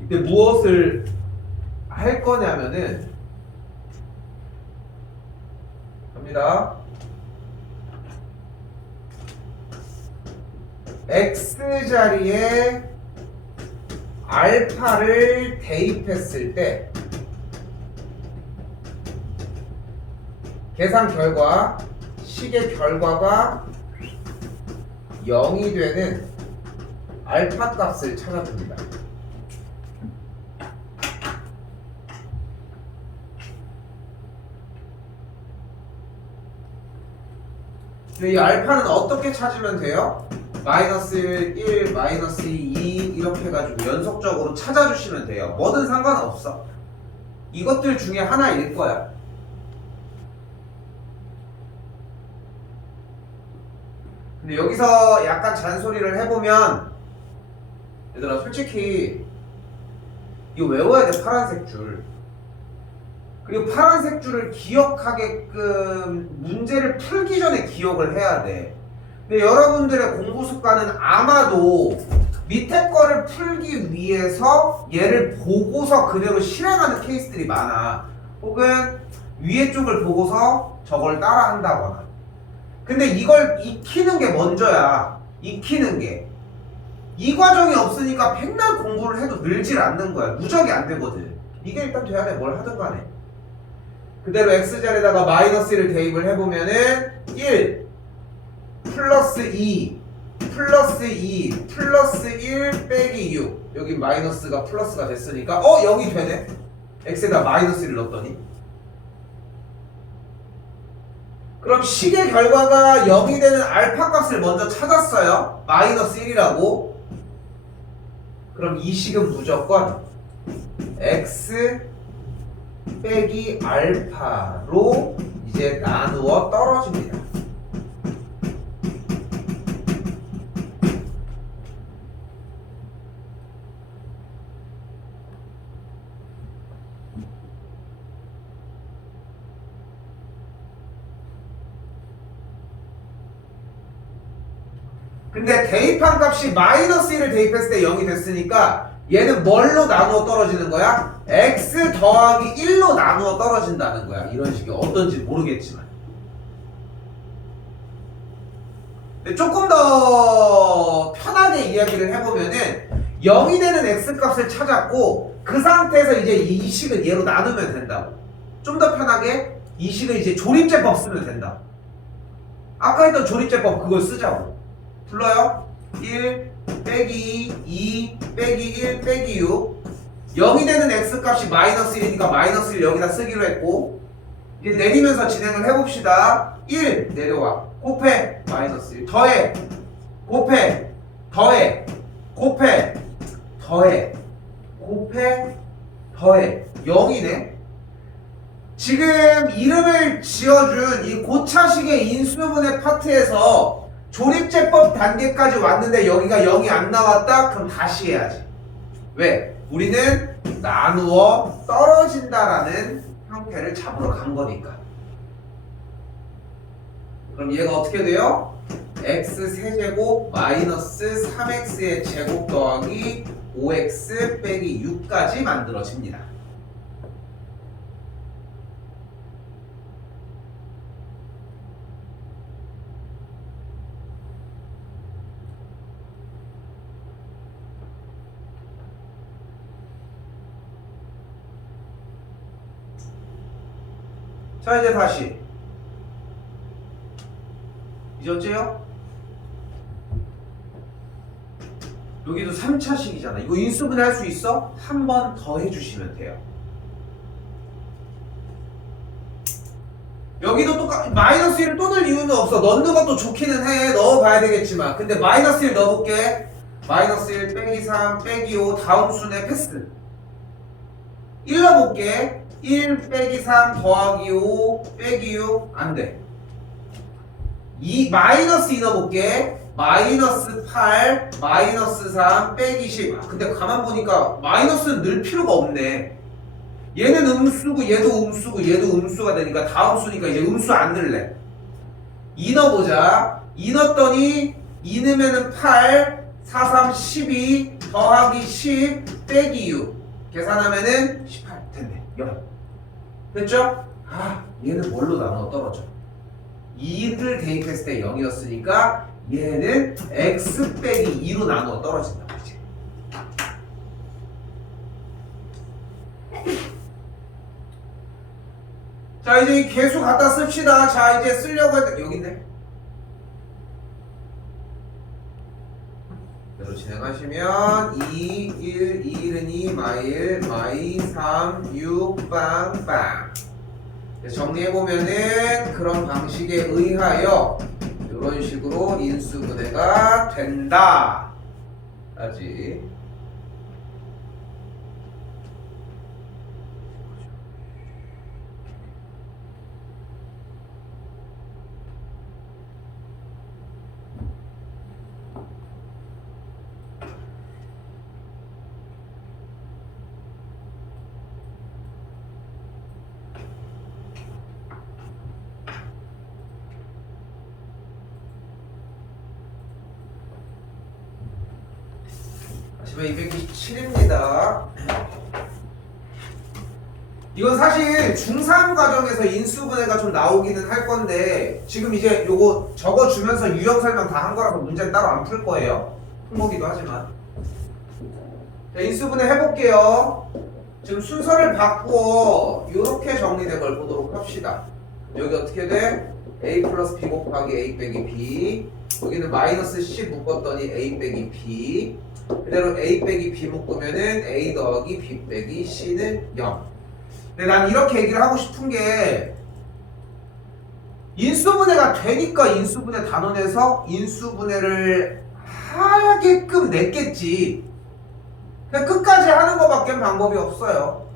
이때 무엇을 할 거냐면은 갑니다. X자리에 알파를 대입했을 때 계산 결과 식의 결과가 0이 되는 알파 값을 찾아줍니다. 이 알파는 어떻게 찾으면 돼요? 마이너스 1, 마이너스 2 이렇게 해가지고 연속적으로 찾아주시면 돼요. 뭐든 상관없어. 이것들 중에 하나일 거야. 근데 여기서 약간 잔소리를 해보면 얘들아 솔직히 이거 외워야 돼. 파란색 줄. 그리고 파란색 줄을 기억하게끔 문제를 풀기 전에 기억을 해야 돼. 근데 여러분들의 공부 습관은 아마도 밑에 거를 풀기 위해서 얘를 보고서 그대로 실행하는 케이스들이 많아. 혹은 위에 쪽을 보고서 저걸 따라 한다거나. 근데 이걸 익히는 게 먼저야. 익히는 게. 이 과정이 없으니까 백날 공부를 해도 늘질 않는 거야. 누적이 안 되거든. 이게 일단 돼야 돼. 뭘 하든 간에. 그대로 X자리에다가 마이너스 1을 대입을 해보면은 1 플러스 2 플러스 2 플러스 1 빼기 6 여기 마이너스가 플러스가 됐으니까 0이 되네. X에다 마이너스 1을 넣었더니 그럼 식의 결과가 0이 되는 알파 값을 먼저 찾았어요. 마이너스 1이라고. 그럼 이 식은 무조건 X 빼기 알파로 이제 나누어 떨어집니다. 근데 대입한 값이 마이너스 1을 대입했을 때 0이 됐으니까 얘는 뭘로 나누어 떨어지는 거야? x 더하기 1로 나누어 떨어진다는 거야. 이런 식이 어떤지 모르겠지만. 근데 조금 더 편하게 이야기를 해보면은 0이 되는 x값을 찾았고 그 상태에서 이제 이 식을 얘로 나누면 된다고. 좀 더 편하게 이 식을 이제 조립제법 쓰면 된다. 아까 했던 조립제법 그걸 쓰자고. 불러요? 1 빼기 2 빼기 1 빼기 6 0이 되는 x값이 마이너스 1이니까 마이너스 1 여기다 쓰기로 했고 이제 내리면서 진행을 해봅시다. 1 내려와 곱해 마이너스 1 더해 곱해 더해 곱해 더해 곱해 더해 0이네. 지금 이름을 지어준 이 고차식의 인수분해 파트에서 조립제법 단계까지 왔는데 여기가 0이 안 나왔다? 그럼 다시 해야지. 왜? 우리는 나누어 떨어진다라는 형태를 잡으러 간 거니까. 그럼 얘가 어떻게 돼요? x 세제곱 마이너스 3x의 제곱 더하기 5x 빼기 6까지 만들어집니다. 자 이제 다시 잊었지요? 여기도 3차식이잖아. 이거 인수분해 할 수 있어? 한 번 더 해주시면 돼요. 마이너스 1을 또 넣을 이유는 없어. 넣는 것도 좋기는 해. 넣어봐야 되겠지만. 근데 마이너스 1 넣어볼게. 마이너스 1 빼기 3 빼기 5 다음 순에 패스. 1 넣어볼게. 1 빼기 3 더하기 5 빼기 6 안돼. 마이너스 2 넣어볼게. 마이너스 8 마이너스 3 빼기 10. 근데 가만 보니까 마이너스는 넣을 필요가 없네. 얘는 음수고 얘도 음수고 얘도 음수가 되니까 다음 수니까 이제 음수 안 넣을래. 2 넣어보자. 2 넣었더니 2 넣으면은 8 4 3 12 더하기 10 빼기 6 계산하면은 18 됐네. 0 됐죠? 얘는 뭘로 나눠 떨어져? 2를 대입했을 때 0이었으니까 얘는 x 빼기 2로 나누어 떨어진다. 그치? 자, 이제 이 계수 갖다 씁시다. 자, 이제 쓰려고 했는데 여기네. 대로 진행하시면 2, 1, 2는 2, 마이 1, 마이 3, 6, 빵빵. 정리해보면은 그런 방식에 의하여 이런 식으로 인수분해가 된다. 까지. 하시면 227입니다. 이건 사실 중3 과정에서 인수분해가 좀 나오기는 할 건데 지금 이제 요거 적어주면서 유형 설명 다 한 거라서 문제는 따로 안 풀 거예요. 풍모기도 하지만. 자, 인수분해 해볼게요. 지금 순서를 바꾸어 요렇게 정리된 걸 보도록 합시다. 여기 어떻게 돼? a 플러스 b 곱하기 a 빼기 b. 여기는 마이너스 c 묶었더니 a 빼기 b. 그대로 a 빼기 b 묶으면은 a 더하기 b 빼기 c는 0. 근데 난 이렇게 얘기를 하고 싶은 게 인수분해가 되니까 인수분해 단원에서 인수분해를 하게끔 냈겠지. 그냥 끝까지 하는 거밖에 방법이 없어요.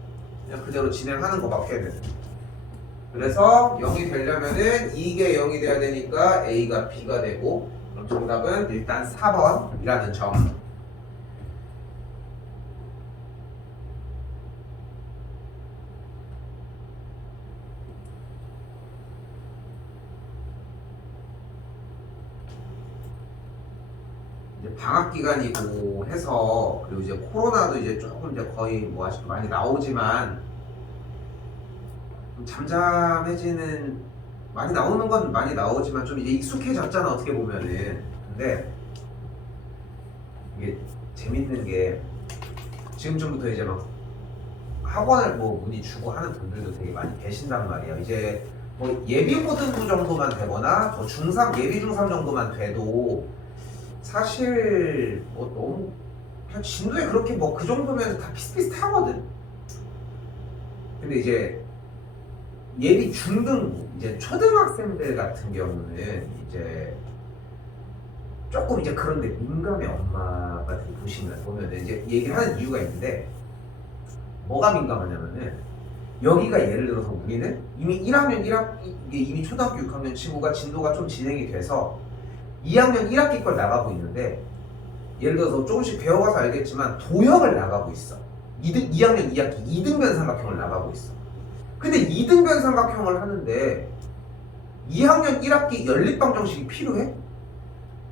그냥 그대로 진행하는 거밖에 돼. 그래서 0이 되려면은 이게 0이 돼야 되니까 a가 b가 되고 그럼 정답은 일단 4번이라는 점. 방학 기간이고 해서 그리고 이제 코로나도 이제 조금 이제 거의 뭐 아직도 많이 나오지만 좀 잠잠해지는 많이 나오는 건 많이 나오지만 좀 이제 익숙해졌잖아 어떻게 보면은. 근데 이게 재밌는 게 지금쯤부터 이제 막 학원을 뭐 문의 주고 하는 분들도 되게 많이 계신단 말이에요. 이제 뭐 예비 고등부 정도만 되거나 뭐 중3 예비 중3 정도만 돼도 사실 뭐 너무 그냥 진도에 그렇게 뭐 그 정도면 다 비슷비슷하거든. 근데 이제 예비 중등부 이제 초등학생들 같은 경우는 이제 조금 이제 그런데 민감해. 엄마 같은 보면 이제 얘기하는 이유가 있는데 뭐가 민감하냐면은 여기가 예를 들어서 우리는 이미 1학년 1학기 이미 초등학교 6학년 친구가 진도가 좀 진행이 돼서 2학년 1학기 걸 나가고 있는데 예를 들어서 조금씩 배워가서 알겠지만 도형을 나가고 있어. 2학년 2학기 2등변 삼각형을 나가고 있어. 근데 2등변 삼각형을 하는데 2학년 1학기 연립방 정식이 필요해?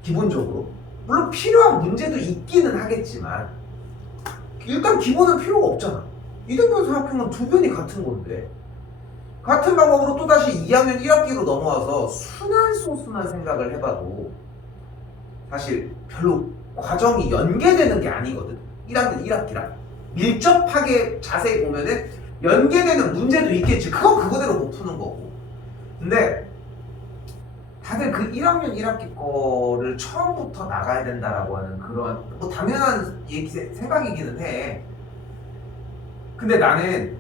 기본적으로 물론 필요한 문제도 있기는 하겠지만 일단 기본은 필요가 없잖아. 2등변 삼각형은 두 변이 같은 건데 같은 방법으로 또다시 2학년 1학기로 넘어와서 순환소수만 생각을 해봐도 사실 별로 과정이 연계되는 게 아니거든. 1학년 1학기랑 밀접하게 자세히 보면은 연계되는 문제도 있겠지. 그건 그거대로 못 푸는 거고. 근데 다들 그 1학년 1학기 거를 처음부터 나가야 된다라고 하는 그런 뭐 당연한 생각이기는 해. 근데 나는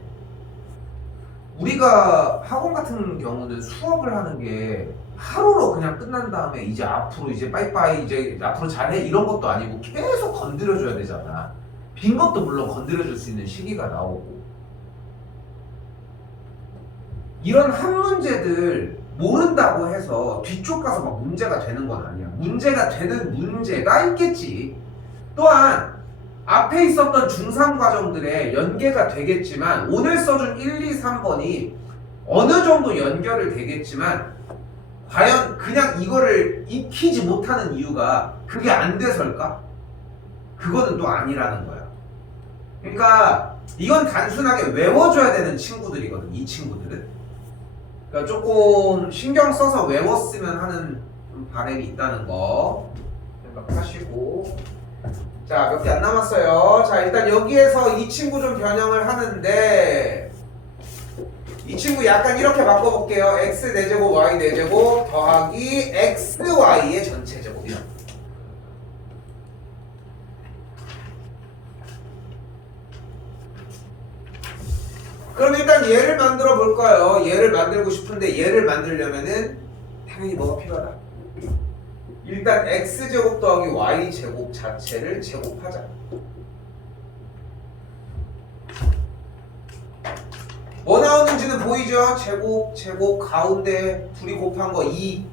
우리가 학원 같은 경우는 수업을 하는 게 하루로 그냥 끝난 다음에 이제 앞으로 이제 빠이빠이 이제 앞으로 잘해 이런 것도 아니고 계속 건드려줘야 되잖아. 빈 것도 물론 건드려줄 수 있는 시기가 나오고. 이런 한 문제들 모른다고 해서 뒤쪽 가서 막 문제가 되는 건 아니야. 문제가 되는 문제가 있겠지. 또한 앞에 있었던 중3 과정들의 연계가 되겠지만 오늘 써준 1, 2, 3번이 어느 정도 연결을 되겠지만 과연 그냥 이거를 익히지 못하는 이유가 그게 안 돼서일까? 그거는 또 아니라는 거야. 그러니까 이건 단순하게 외워줘야 되는 친구들이거든. 이 친구들은. 그러니까 조금 신경 써서 외웠으면 하는 바람이 있다는 거 생각하시고. 자, 몇 개 안 남았어요. 자, 일단 여기에서 이 친구 좀 변형을 하는데 이 친구 약간 이렇게 바꿔볼게요. x 4제곱 y 4제곱 더하기 xy의 전체 제곱이요. 그럼 일단 얘를 만들어 볼까요? 얘를 만들고 싶은데 얘를 만들려면은 당연히 뭐가 필요하다. 일단 x제곱 더하기 y제곱 자체를 제곱하자. 뭐 나오는지는 보이죠? 제곱 가운데 둘이 곱한 거 2.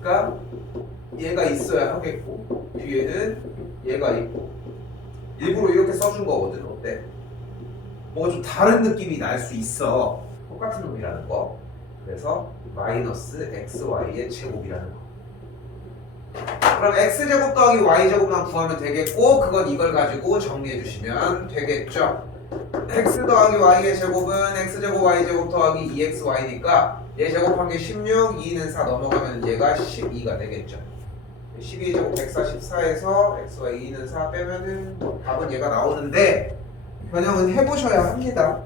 그러니까 얘가 있어야 하겠고 뒤에는 얘가 있고. 일부러 이렇게 써준 거거든. 어때? 뭐가 좀 다른 느낌이 날 수 있어. 똑같은 놈이라는 거. 그래서 마이너스 xy의 제곱이라는 거. 그럼 x제곱 더하기 y제곱만 구하면 되겠고 그건 이걸 가지고 정리해 주시면 되겠죠. x 더하기 y의 제곱은 x제곱 y제곱 더하기 2xy니까 얘 제곱한 게 16, 2는 4 넘어가면 얘가 12가 되겠죠. 12제곱 144에서 xy 2는 4 빼면은 답은 얘가 나오는데 변형은 해보셔야 합니다.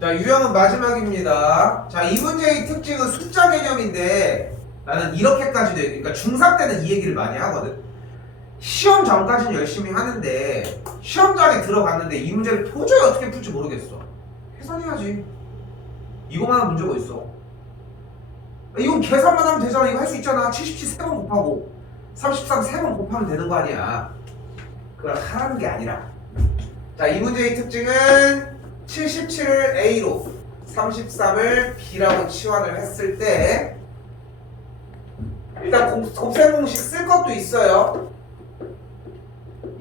자, 유형은 마지막입니다. 자, 이 문제의 특징은 숫자 개념인데 나는 이렇게까지 돼. 그러니까 중3 때는 이 얘기를 많이 하거든. 시험 전까지는 열심히 하는데 시험장에 들어갔는데 이 문제를 도저히 어떻게 풀지 모르겠어. 계산해야지. 이거만 하면 문제가 있어. 이건 계산만 하면 되잖아. 이거 할 수 있잖아. 77 3번 곱하고 33 3번 곱하면 되는 거 아니야. 그걸 하라는 게 아니라. 자, 이 문제의 특징은 77을 A로 33을 B라고 치환을 했을 때 일단 곱셈 공식 쓸 것도 있어요.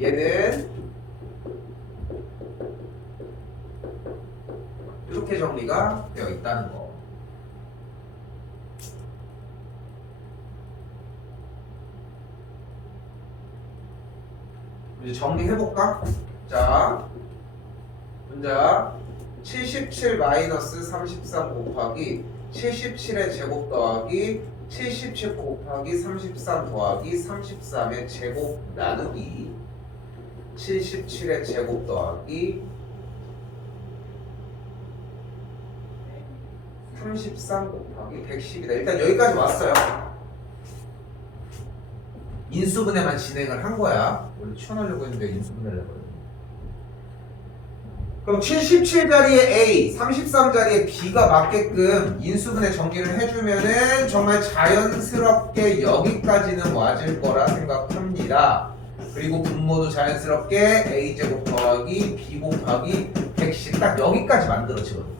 얘는 이렇게 정리가 되어 있다는 거. 이제 정리해볼까? 자, 문자 77 마이너스 33 곱하기 77의 제곱 더하기 77 곱하기 33 더하기 33의 제곱 나누기 77의 제곱 더하기 33 곱하기 110이다. 일단 여기까지 왔어요. 인수분해만 진행을 한 거야. 원래 치워내려고 했는데 인수분해를 해버렸네. 그럼 77자리에 A, 33자리에 B가 맞게끔 인수분해 정리를 해주면은 정말 자연스럽게 여기까지는 와질 거라 생각합니다. 그리고 분모도 자연스럽게 A제곱 더하기 B 곱하기 110 딱 여기까지 만들어지거든요.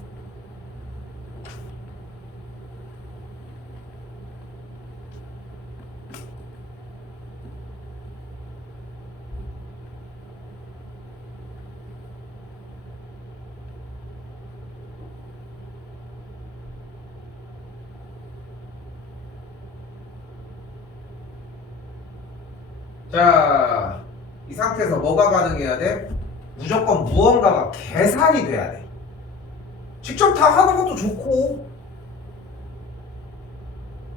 자, 이 상태에서 뭐가 가능해야 돼? 무조건 무언가가 계산이 돼야 돼. 직접 다 하는 것도 좋고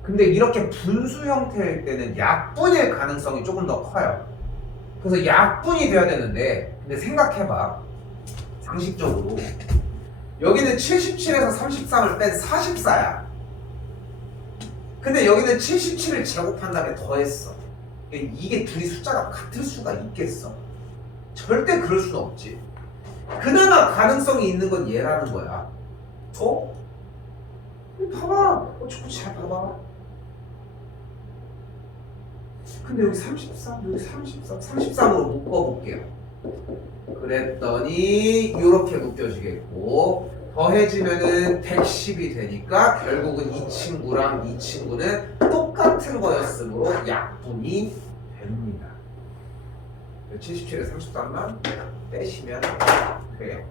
근데 이렇게 분수 형태일 때는 약분일 가능성이 조금 더 커요. 그래서 약분이 돼야 되는데 근데 생각해봐. 상식적으로 여기는 77에서 33을 뺀 44야. 근데 여기는 77을 제곱한 다음에 더했어. 이게 둘이 숫자가 같을 수가 있겠어? 절대 그럴 수는 없지. 그나마 가능성이 있는 건 얘라는 거야. 어? 봐봐. 저거 잘 봐봐. 근데 여기 33, 여기 33, 33으로 묶어볼게요. 그랬더니 이렇게 묶여지겠고 더해지면은 110이 되니까 결국은 이 친구랑 이 친구는 똑같은 거였으므로 약분이 됩니다. 77에 33만 빼시면 돼요.